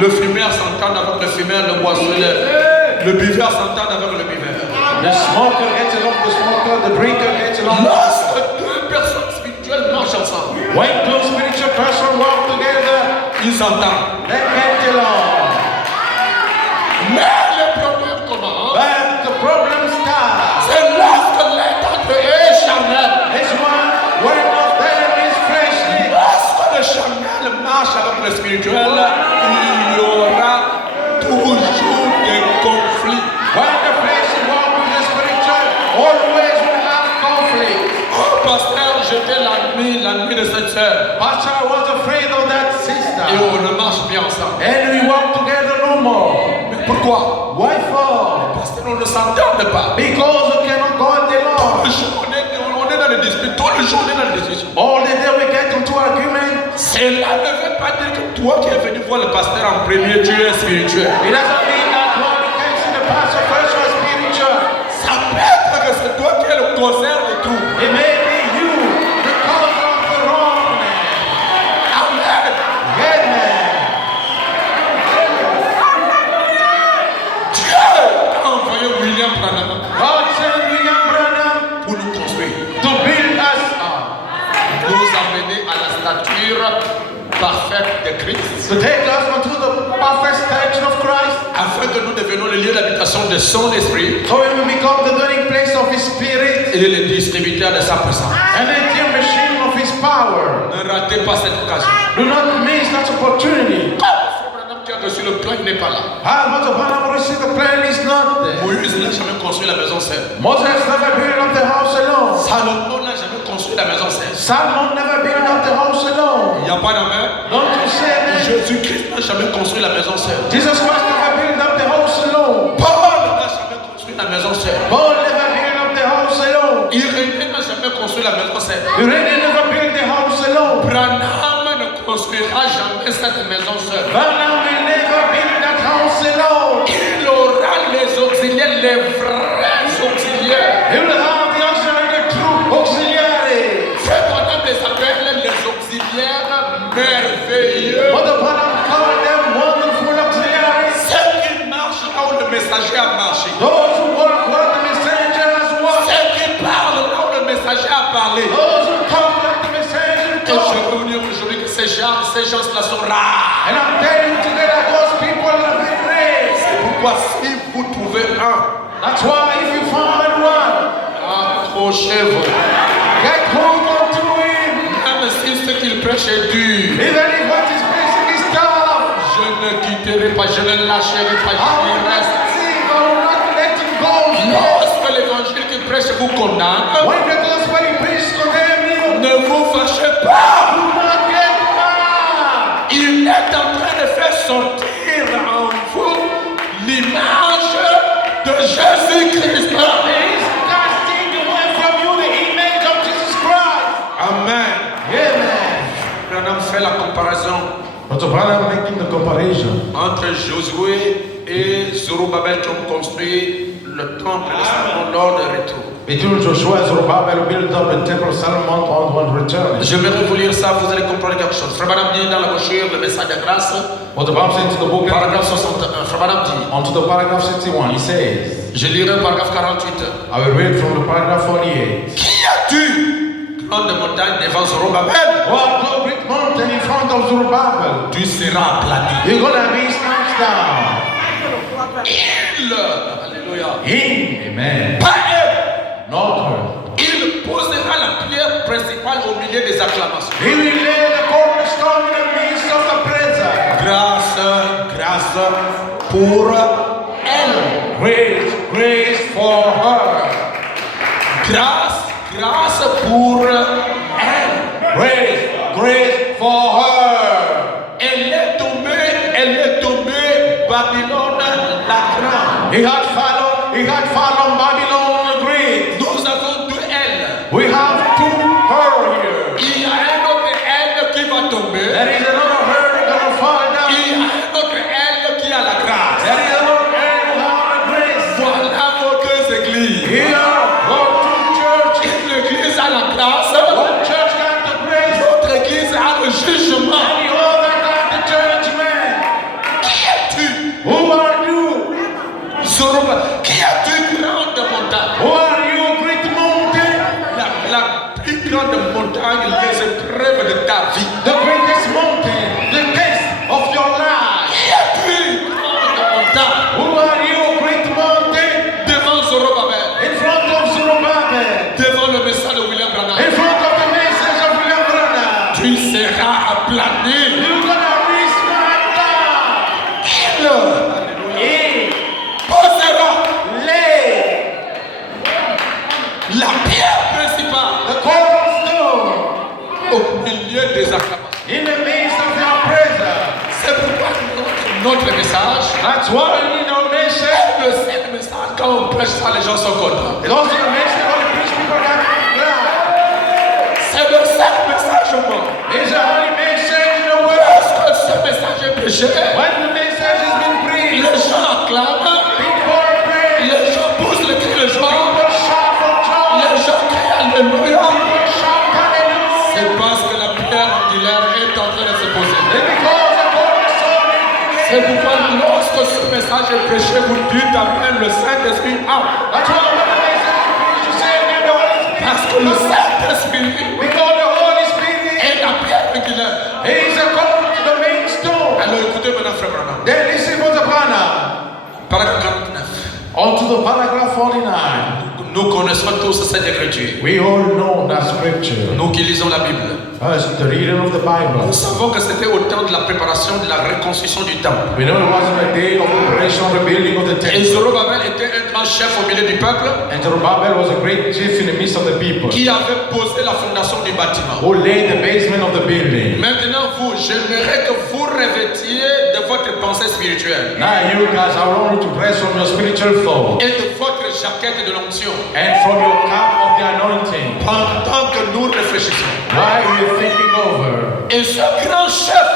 Le fumeur s'entend avec le fumeur, le boissonneur. Le buveur s'entend avec le buveur. The smoker gets along with the smoker, the drinker gets along. Lorsque deux personnes spirituelles marchent ensemble, When two spiritual persons walk together, ils s'entendent. they get along. Mais le problème commence. But the problem starts. C'est lorsque l'un d'entre eux est charnel. It's one of them is fleshly. Lorsque le charnel marche avec le spirituel, il y aura toujours des conflits. When the fleshly walk with the spiritual, always will have conflict. Oh, pasteur, j'étais l'ennemi de cette sœur. Pastor, I was afraid of that Et sister. on ne marche bien ensemble. And we walk together no more. Mais pourquoi? Why for? Parce qu'on ne s'entende pas. Because we cannot go Tout along. le jour, on est dans les disputes. Tout le jour, on est dans les discussions. All the day we get into argument. Cela ne veut pas dire que toi qui es venu voir le pasteur en premier, tu es spirituel. It doesn't mean that when we can see the pastor first or spiritual. Ça peut être que c'est toi qui es le causaire de tout. It may be you, the cause of the wrongness. Amen. Amen. Dieu a envoyé William Branham God sent William Branham pour nous construire, to build us up, nous amener à la stature parfaite de Christ, to take us onto the perfect stature of Christ, afin que nous devenions le lieu d'habitation de son esprit so we will become the dwelling place of His Spirit et le distributeur de sa puissance. and the dear machine of His power. Ne ratez pas cette occasion. Do not miss that opportunity. Frère Branham qui a reçu le plan, il n'est pas là. But the Branham received the plan is not there. Moïse n'a jamais construit la maison seule. Moses never built up the house alone. Salomon n'a jamais construit la maison seule. Solomon never built up the house alone. Il n'y a pas d'amen. Don't you say that? Jésus-Christ n'a jamais construit la maison seule. Jesus Christ never built up the house alone. Paul n'a jamais construit la maison seule. Paul never built up the house alone. Irénée n'a jamais construit la maison seule. Irenaeus never built the house alone. Branham ne construira jamais cette maison seule. Branham will never build that house alone. Il aura les auxiliaires, les vrais auxiliaires. He will have the auxiliary, the true auxiliary. Frère Branham les appelle les auxiliaires merveilleux. But the Branham called them wonderful auxiliaries. Ceux qui marchent là où le messager a marché. Those who walk where the messenger has walked. Ceux qui parlent là où le messager a parlé. Those who talk like the messenger Et je talk. veux vous dire aujourd'hui que ces gens-là sont rares. And I'm telling you today that those people are very rare. Pourquoi si vous trouvez un, That's why if you find one, accrochez-vous. get hold on to him. Même si ce qu'il prêche est dur, Even if what is preaching is tough, je ne quitterai pas, je ne lâcherai pas, I je will y reste. not see, I will not let him go. Lorsque l'évangile qu'il prêche vous condamne, When the gospel he preaches condemn you, ne vous fâchez pas. do not get mad. Il est en train de faire sortir en vous l'image de Jésus-Christ. He is casting away from you the image of Jesus Christ. Amen. Amen. Branham fait la comparaison But Branham making the comparison entre Josué et Zorobabel qui ont construit le temple de Salomon lors de retour. Between Joshua and Zerubbabel built up the temple, Solomon on return. J'aimerais vous lire ça, vous allez comprendre quelque chose. Frère Branham dit dans la brochure, le message de grâce, What the Bible says to the book, paragraphe 61. Frère Branham dit, onto the paragraph 61, he says, je lirai le paragraphe 48. I will read from the paragraph 48. Qui as-tu, grande montagne devant Zerubbabel? What the great mountain in front of Zerubbabel? Tu seras aplani. You're gonna be snatched down. Il, alléluia, Amen. pas elle, Not her. il posera la pierre principale au milieu des acclamations. He will lay the cornerstone in the midst of the presence. Grâce pour elle. Grace for her. Grâce pour elle. Grace for her. Elle est tombée, Babylone la grande. He had fallen Babylon the Great. Nous avons deux elle. We have two her here. Il y a un autre elle qui va tomber. There is another her gonna fall down. Il y a un autre elle qui a la grâce. There is another her who have the grace. Voilà vos deux églises. Here are two churches. Une église a la grâce. One church got the grace. L'autre église a le jugement. And the other got the judgment. Qui es-tu? Who are you? Zerubbabel. Qui es-tu, grande montagne? Who are you, great mountain? La plus grande montagne, les épreuves de ta vie. The greatest mountain, the test of your life. Qui es-tu, grande montagne? Who are you, great mountain? Devant Zerubbabel. In front of Zerubbabel. Devant le message de William Branham. In front of the message of William Branham. Tu seras aplani. You're gonna be smacked down. Il posera Lay la pierre principale the cornerstone au milieu des acclamations. in the midst of your presence. C'est pourquoi notre message, That's why we need our message. le seul message, quand on prêche ça, les gens sont contents. It's also the message of the preach people got glad. C'est le seul message au monde. It's the only message in the world. Lorsque ce message est prêché, When the message has been preached, les gens acclament, people pray, les gens poussent le cri de joie, people shout for joy, les gens crient Alléluia. people shout hallelujah. C'est parce que la pierre angulaire est en train de se poser. And because the cornerstone is C'est pourquoi lorsque ce message est prêché, vous dites Amen, le Saint-Esprit out. that's why when the message is preached, you say amen, the Holy Spirit. Parce que le Saint-Esprit Because the Holy Spirit est la pierre angulaire. is a corner to the main stone. Alors écoutez maintenant, frère Branham. Then listen for the banner. Paragraphe 49. On to the paragraph 49. Nous connaissons tous cette écriture. We all know that scripture. Nous qui lisons la Bible. As the reading of the Bible. Nous savons que c'était au temps de la préparation de la reconstruction du temple. We know it was on the day of preparation of the building of the Et temple. Zerubbabel était un grand chef au milieu du peuple And Zerubbabel was a great chief in the midst of the people qui avait posé la fondation du bâtiment. who laid the basement of the building. Maintenant, vous, j'aimerais que vous revêtiez de votre pensée spirituelle Now you guys, I want you to rest from your spiritual thought et de votre jaquette de l'onction and from your cap of the anointing. pendant que nous réfléchissons. Why are you thinking over? Et ce grand chef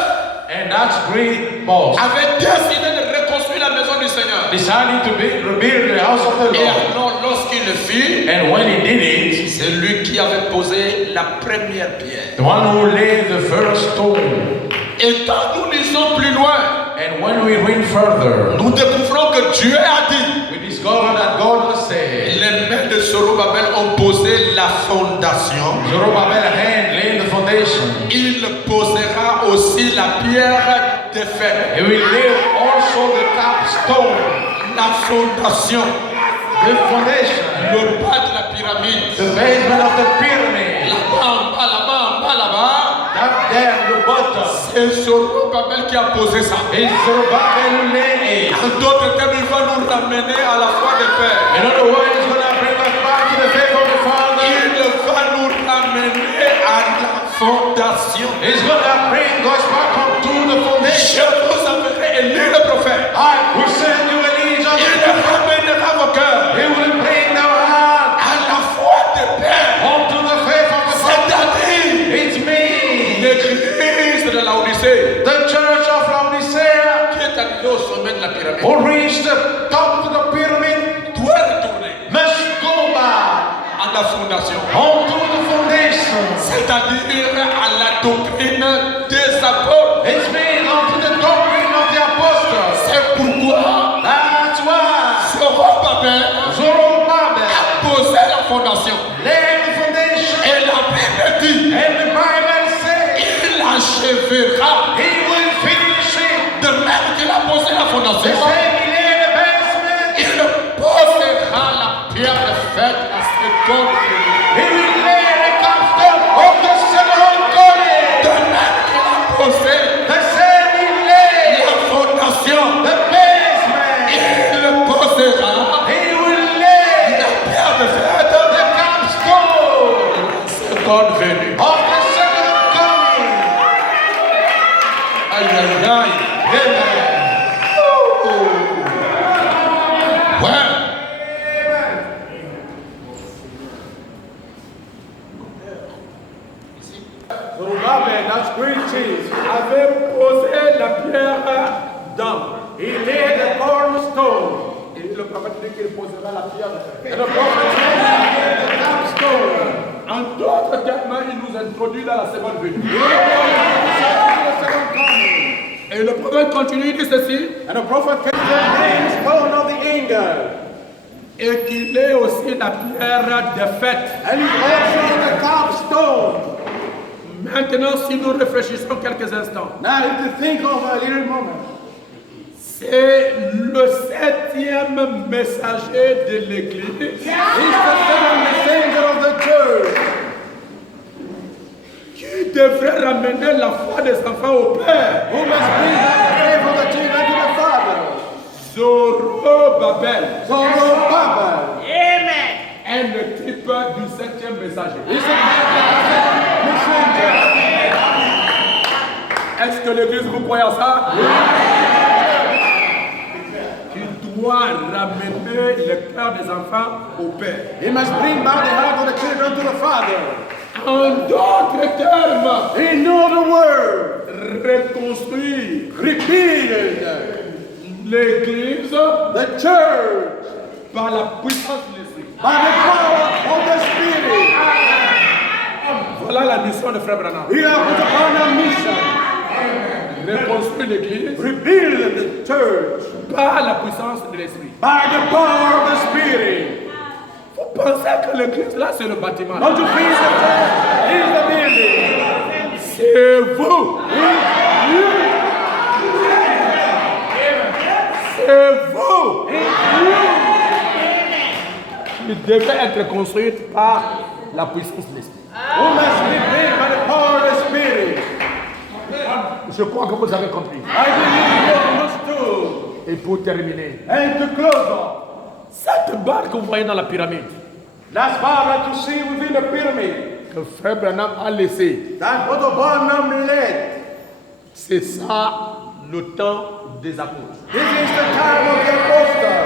And that great boss avait décidé de reconstruire la maison du Seigneur. decided to rebuild the house of the Et Lord. alors, lorsqu'il le fit, And when he did it, c'est lui qui avait posé la première pierre. the one who laid the first stone. Et quand nous lisons plus loin, And when we went further, nous découvrons que Dieu a dit, we discovered that God has said, les mains de Zerubbabel ont posé la fondation. Zerubbabel hand laid the foundation. Il posera aussi la pierre de fer. He will lay also the capstone, La fondation, the foundation, le bas de la pyramide. the basement of the pyramid. Là-bas. That there, the bottom. C'est Zerubbabel qui a posé ça. It's Zerubbabel who laid it. En d'autres termes, il va nous ramener à la foi de Père. In other words, he's going to bring us back to the faith of the Father. Il va nous ramener à la fondation. He's going to bring us back up to the Je foundation. vous enverrai Élie le prophète. I will send you Elijah. Il ramènera vos cœurs He will bring our heart à la foi de Père. onto the faith of the Father. C'est-à-dire It's me, l'église de la Odyssée the church of Laodicea, qui est arrivée au sommet de la pyramide. who reached the top of the pyramid, Doit retourner must go back la fondation. onto the foundation. C'est-à-dire à la doctrine des apôtres. It's means unto the doctrine of the apostles. C'est pourquoi That's why Zorobabel Zerubbabel a posé la fondation. laid the foundation. Et la Bible dit, And the Bible says il achèvera. he will finish it. De même qu'il a posé la The fondation, same he laid the basement. il posera la pierre de fête à ce corps. He will lay the capstone of the second calling. De même qu'il a posé The same he laid la fondation, the basement. il posera He will lay la pierre de fête the capstone seconde venue. of the second coming. Aïe, aïe, aïe. Amen. Ouais. Zerubbabel, that's green cheese, avait posé la pierre d'angle. He laid the cornerstone. Et le prophète dit qu'il posera la pierre de fer. And the prophet laid the capstone. En d'autres termes, il nous introduit dans la seconde venue. Et le prophète continue, il dit ceci. And the prophet came to the stone of the angel. Et qu'il est aussi la pierre de fête. And he's also the capstone. Maintenant, si nous réfléchissons quelques instants, now you can think of a little moment. C'est le 7e messager de l'Église. He's the 7th messenger of the church. Qui devrait ramener la foi des enfants au Père. Who must bring the faith of the children to the Father. Zorobabel. Zorobabel. Amen. Est le type du 7e messager. He's the messenger. Est-ce que l'Église vous croyez à ça? Il doit ramener le cœur des enfants au Père. He must bring back the heart of the children to the Father. En d'autres termes, in other words, reconstruire, rebuild l'Église, the church, par la puissance de l'Esprit. By the power of the Spirit. Voilà la mission de Frère Branham. We are put upon a mission. Reconstruire l'Église, rebuild the church, par la puissance de l'Esprit. By the power of the Spirit. Vous pensez que l'Église là c'est le bâtiment. Don't you think the church is the building? C'est vous. C'est vous. Il devait être construit par la puissance de l'Esprit. Who must be built by the power of the Spirit? Je crois que vous avez compris. I believe you understood. Et pour terminer, and to close off, cette barre que vous voyez dans la pyramide, that's bar that you see within the pyramid, que Frère Branham a laissé, that what the Branham led, c'est ça le temps des apôtres. This is the time of the apostles.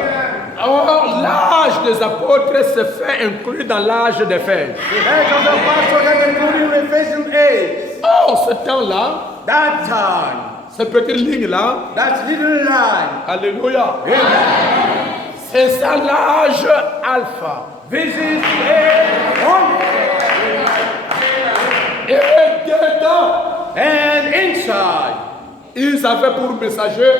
Or, l'âge des apôtres se fait inclure dans l'âge des fers. The age of the apostles is included in Ephesians 8. Or, ce temps-là, that time, cette petite ligne-là, that little line, alléluia, c'est ça l'âge alpha. This is et dedans, and inside, ils avaient pour messager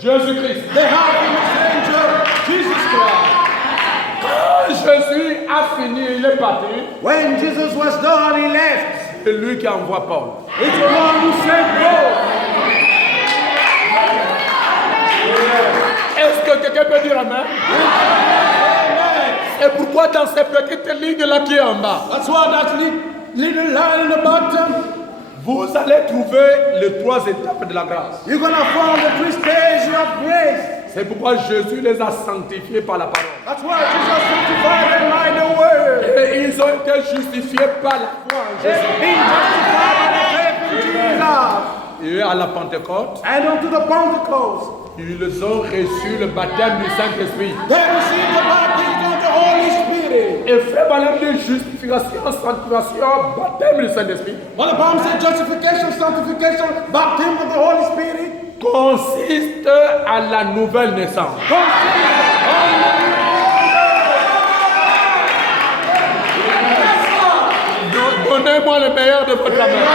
Jésus-Christ. They have a messenger, Jesus Christ. Quand Jésus a fini, il est parti. When Jesus was done, he left. C'est lui qui envoie Paul. It's the one who sent Paul. Est-ce que quelqu'un peut dire amen? Et pourquoi dans cette petite ligne-là qui est en bas? That's why that little line in the bottom. Vous allez trouver les 3 étapes de la grâce. You're gonna find the 3 stages of grace. C'est pourquoi Jésus les a sanctifiés par la parole. That's why Jesus sanctified them by the word. Et ils ont été justifiés par la foi en Jésus. Being justified by the faith in Jesus. Et à la Pentecôte, and unto the Pentecost, ils ont reçu le baptême du Saint-Esprit. They received the baptism of the Holy Spirit. Et Frère Branham dit justification, sanctification, baptême du Saint-Esprit. What the Bible says, justification, sanctification, baptism of the Holy Spirit, consiste à la nouvelle naissance. Donnez-moi le meilleur de votre amour.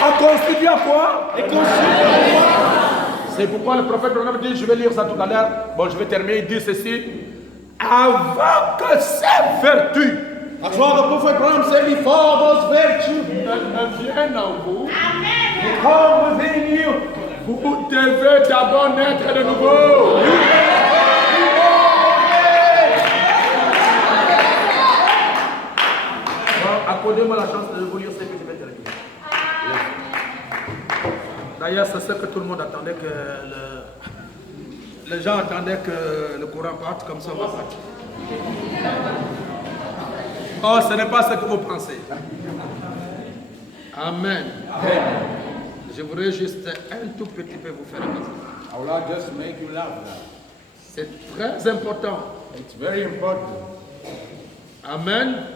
Ça constitue à quoi? C'est pourquoi le prophète Branham dit, je vais lire ça tout à l'heure. Bon, je vais terminer, il dit ceci. Avant que ces vertus, That's why the prophet Branham said, before those virtues ne viennent en vous, come within you, vous devez d'abord naître de nouveau. Accordez-moi la chance de vous lire ce que je vais terminer. D'ailleurs, c'est ce que tout le monde attendait, que les gens attendaient que le courant parte, comme ça on va partir. Oh, ce n'est pas ce que vous pensez. Amen. Je voudrais juste un tout petit peu vous faire plaisir. I would like just to make you laugh now. C'est très important. It's very important. Amen.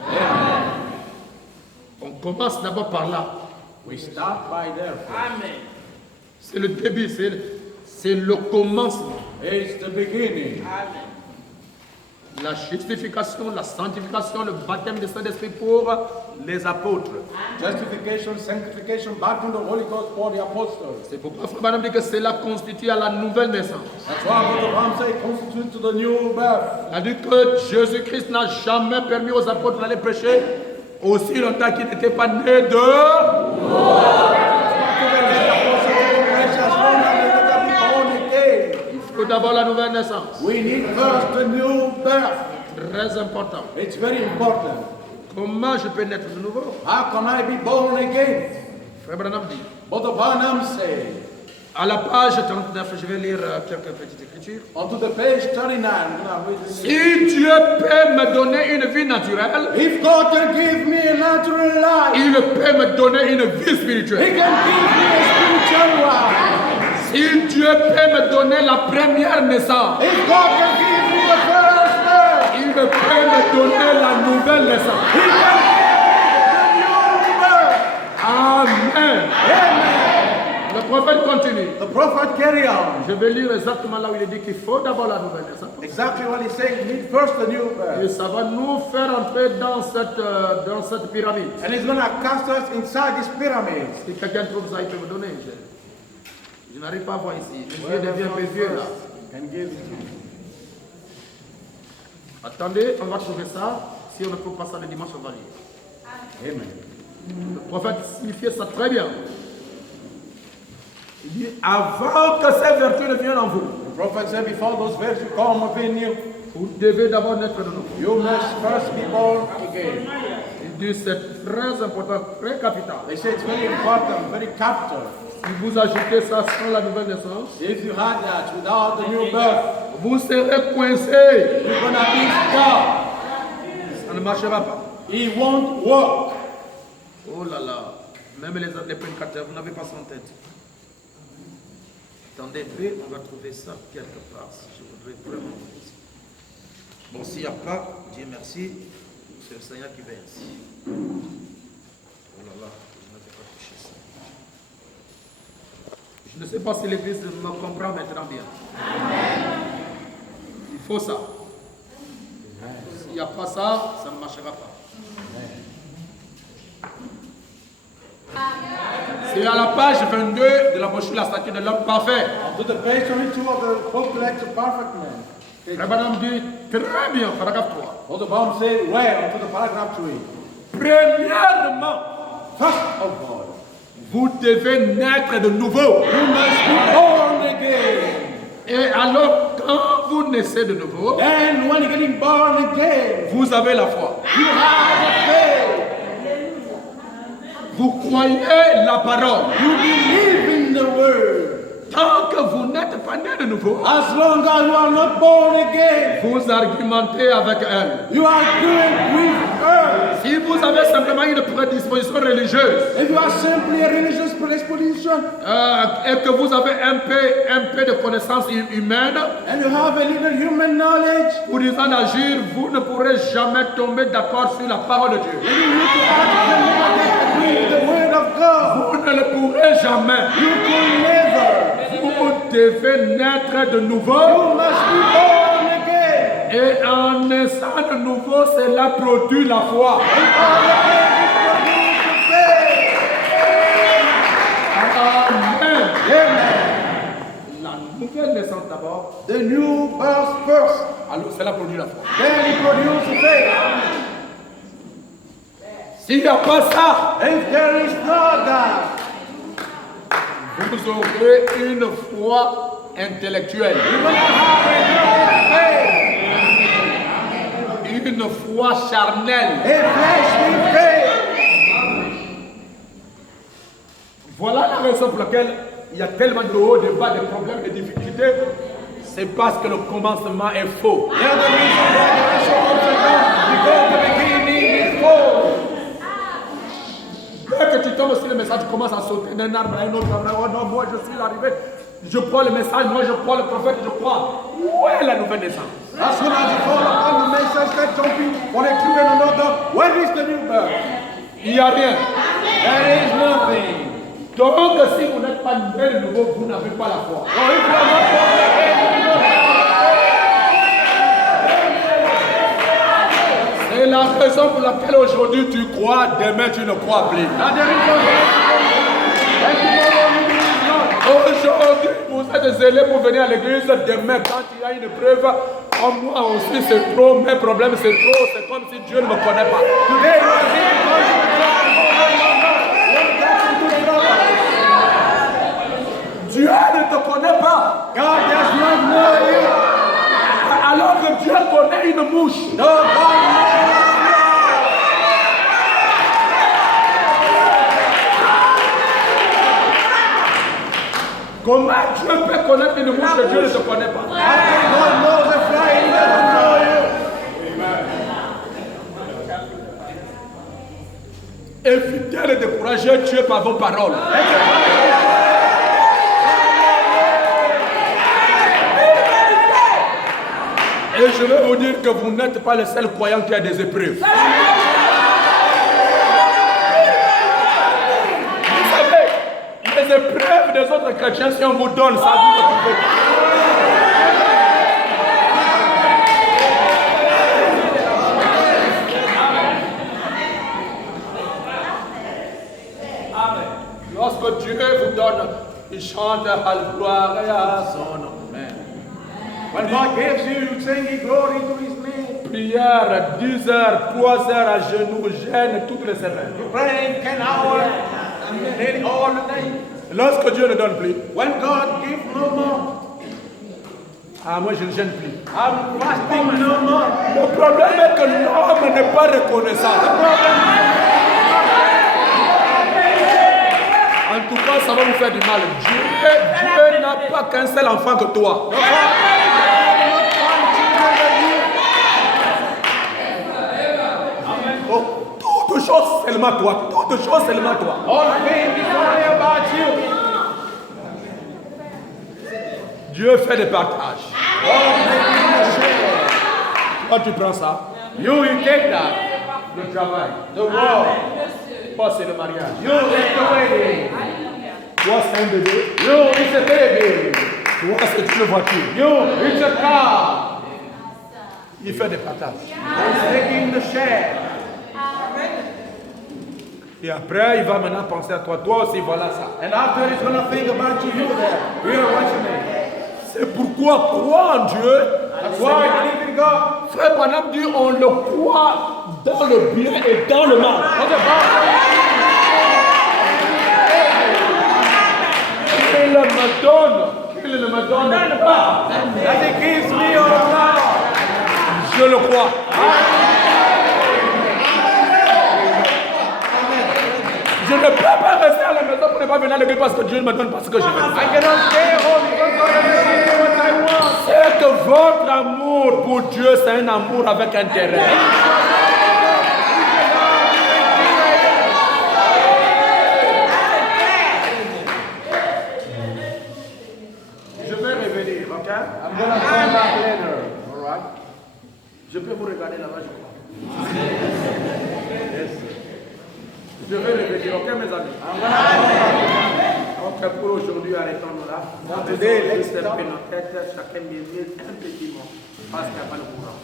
On commence d'abord par là. We start by there. Amen. C'est le début, c'est le commencement. It's the beginning. Amen. La justification, la sanctification, le baptême du Saint-Esprit pour les apôtres. Justification, sanctification, baptism of the Holy Ghost for the apostles. C'est pourquoi Frère Branham dit que cela constitue à la nouvelle naissance. That's why Brother Branham said it constitutes to the new birth. Il a dit que Jésus-Christ n'a jamais permis aux apôtres d'aller prêcher aussi longtemps qu'ils n'étaient pas nés de... Il faut d'abord la nouvelle naissance. We need first the new birth. Très important. It's very important. Comment je peux naître de nouveau? How can I be born again? Frère Branham dit. Brother Branham said, À la page 39, je vais lire quelques petites écritures. onto the page 39, Si Dieu peut me donner une vie naturelle, if God can give me a natural life, il peut me donner une vie He spirituelle. can give me a spiritual life. Si Dieu peut me donner la première naissance, If God can give me the first birth, il peut me donner la nouvelle naissance. He can give me the new birth. Amen. Amen. Le prophète continue. The prophet carry on. Je vais lire exactement là où il dit qu'il faut d'abord la nouvelle naissance. Exactly what he's saying. We need first the new Et birth. ça va nous faire entrer dans cette pyramide. And He's going to cast us inside this pyramid. Si quelqu'un trouve ça, il peut me donner. Je n'arrive pas à voir ici. Le vieux devient un peu vieux là. Can give it to you. Attendez, on va trouver ça. Si on ne trouve pas ça le dimanche, on va lire. Amen. Le prophète signifiait ça très bien. Il dit, avant que ces vertus ne viennent en vous, The prophet said, before those virtues come within you, vous devez d'abord naître de nouveau. you must first be born again. Il dit, c'est très important, très capital. They say it's very important, very capital. Si vous ajoutez ça sans la nouvelle naissance, If you had that without the new birth, vous serez coincé. you're going to be stuck. Ça ne marchera pas. It won't work. Oh là là, même les prédicateurs, vous n'avez pas ça en tête. Attendez un peu, on va trouver ça quelque part. Je voudrais vraiment vous dire. Bon, s'il n'y a pas, Dieu merci, c'est le Seigneur qui veille ainsi. Oh là là, je n'avais pas touché ça. Je ne sais pas si l'Église me comprend maintenant bien. Il faut ça. S'il n'y a pas ça, ça ne marchera pas. C'est à la page 22 de la brochure La statue de l'homme parfait. To the page 22 of the booklet, The Perfect Man. Frère Branham dit très bien, paragraphe 3. What the Bible said, well, to the paragraph 3. Premièrement, First of all, vous devez naître de nouveau. you must be born again. Et alors, quand vous naissez de nouveau, Then when you're getting born again, vous avez la foi. you have the faith. Vous croyez la parole. You believe in the word. Tant que vous n'êtes pas né de nouveau, As long as you are not born again, vous argumentez avec elle. you are good with her. Si vous avez simplement une prédisposition religieuse If you are simply a religious predisposition et que vous avez un peu de connaissances humaines, and you have a little human knowledge, pour disant d'agir, vous ne pourrez jamais tomber d'accord sur la parole de Dieu. then you need to act with the word of God. Vous ne le pourrez jamais. You can never. Vous devez naître de nouveau. You must be born again. Et en naissant de nouveau, cela produit la foi. Amen. La nouvelle naissance d'abord. The new birth first. Alors cela produit la foi. Then it produces faith. S'il n'y a pas ça, If there is not that, vous aurez une foi intellectuelle. you will have a faith. Une foi charnelle. A fleshly faith. Voilà la raison pour laquelle il y a tellement de hauts, de bas, de problèmes, de difficultés. C'est parce que le commencement est faux. The other reason why there are so ups and downs, because the beginning is false. Dès que tu tombes sur le message, tu commences à sauter d'un arbre à un autre arbre. Oh non, moi je suis arrivé. Je crois le message, moi je crois le prophète, je crois. Où est la nouvelle naissance? As soon as you fall upon the message, start jumping one and two and another. Where is the new birth? Il n'y a rien. There is nothing. Donc si vous n'êtes pas né de nouveau, vous n'avez pas la foi. So if you are not born again, you don't have faith. C'est la raison pour laquelle aujourd'hui tu crois, demain tu ne crois plus. And there is no faith. And tomorrow you believe not. Aujourd'hui, vous êtes zélés pour venir à l'église. Demain, quand il y a une preuve, oh, moi aussi c'est trop, mes problèmes c'est trop. C'est comme si Dieu ne me connaît pas. Today you are here because you are not. Dieu ne te connaît pas. God does not know you. Alors que Dieu connaît une mouche. No, God knows. Comment Dieu peut connaître une mouche que Dieu ne te connaît pas? God knows a fly, He doesn't know you. Évitez de décourager Dieu par vos paroles. Et je vais vous dire que vous n'êtes pas le seul croyant qui a des épreuves. Vous savez, les épreuves des autres chrétiens, si on vous donne, ça vous occupe. Lorsque Dieu vous donne, il chante à la gloire et à son nom. When God gives you, you sing glory to His name. Prière, 10 heures, 3 heures à genoux, jeûne toutes les semaines. You pray 10 hours and nearly all the day. Lorsque Dieu ne donne plus, When God gives no more, ah moi je ne gêne plus. I'm fasting no more. Le problème est que l'homme n'est pas reconnaissant. En tout cas, ça va vous faire du mal. Dieu n'a pas qu'un seul enfant que toi. Toute chose seulement toi. Toute chose seulement toi. All things is only about you. Dieu fait des partages. Quand tu prends ça, You take that. le travail. The world. Toi, c'est le mariage. You is the wedding. Toi, c'est un bébé. You is a baby. Toi, c'est une voiture. You is a car. Il fait des partages. He's taking the share. Et après, il va maintenant penser à toi. Toi aussi, voilà ça. And after he's gonna think about you, you there. You know what you mean. C'est pourquoi croire en Dieu. That's why you believe in God. Frère Branham dit on le croit dans le bien et dans le mal. Qu'il me donne, qu'il ne me donne pas. That He gives me or not. Je le crois. Je ne peux pas rester à la maison pour ne pas venir à l'église parce que Dieu ne me donne pas ce que je veux. I cannot stay home because God doesn't give me what I want. C'est que votre amour pour Dieu, c'est un amour avec intérêt. Je vais revenir, ok? I'm gonna come back later. All right. Je peux vous regarder là-bas, je crois. Je vais revenir, ok mes amis? Ok, pour aujourd'hui, arrêtons-nous là. Today, let's Juste stop. un peu nos têtes, chacun mérite un petit mot, parce qu'il n'y a pas le courant.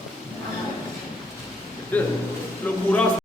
Le courant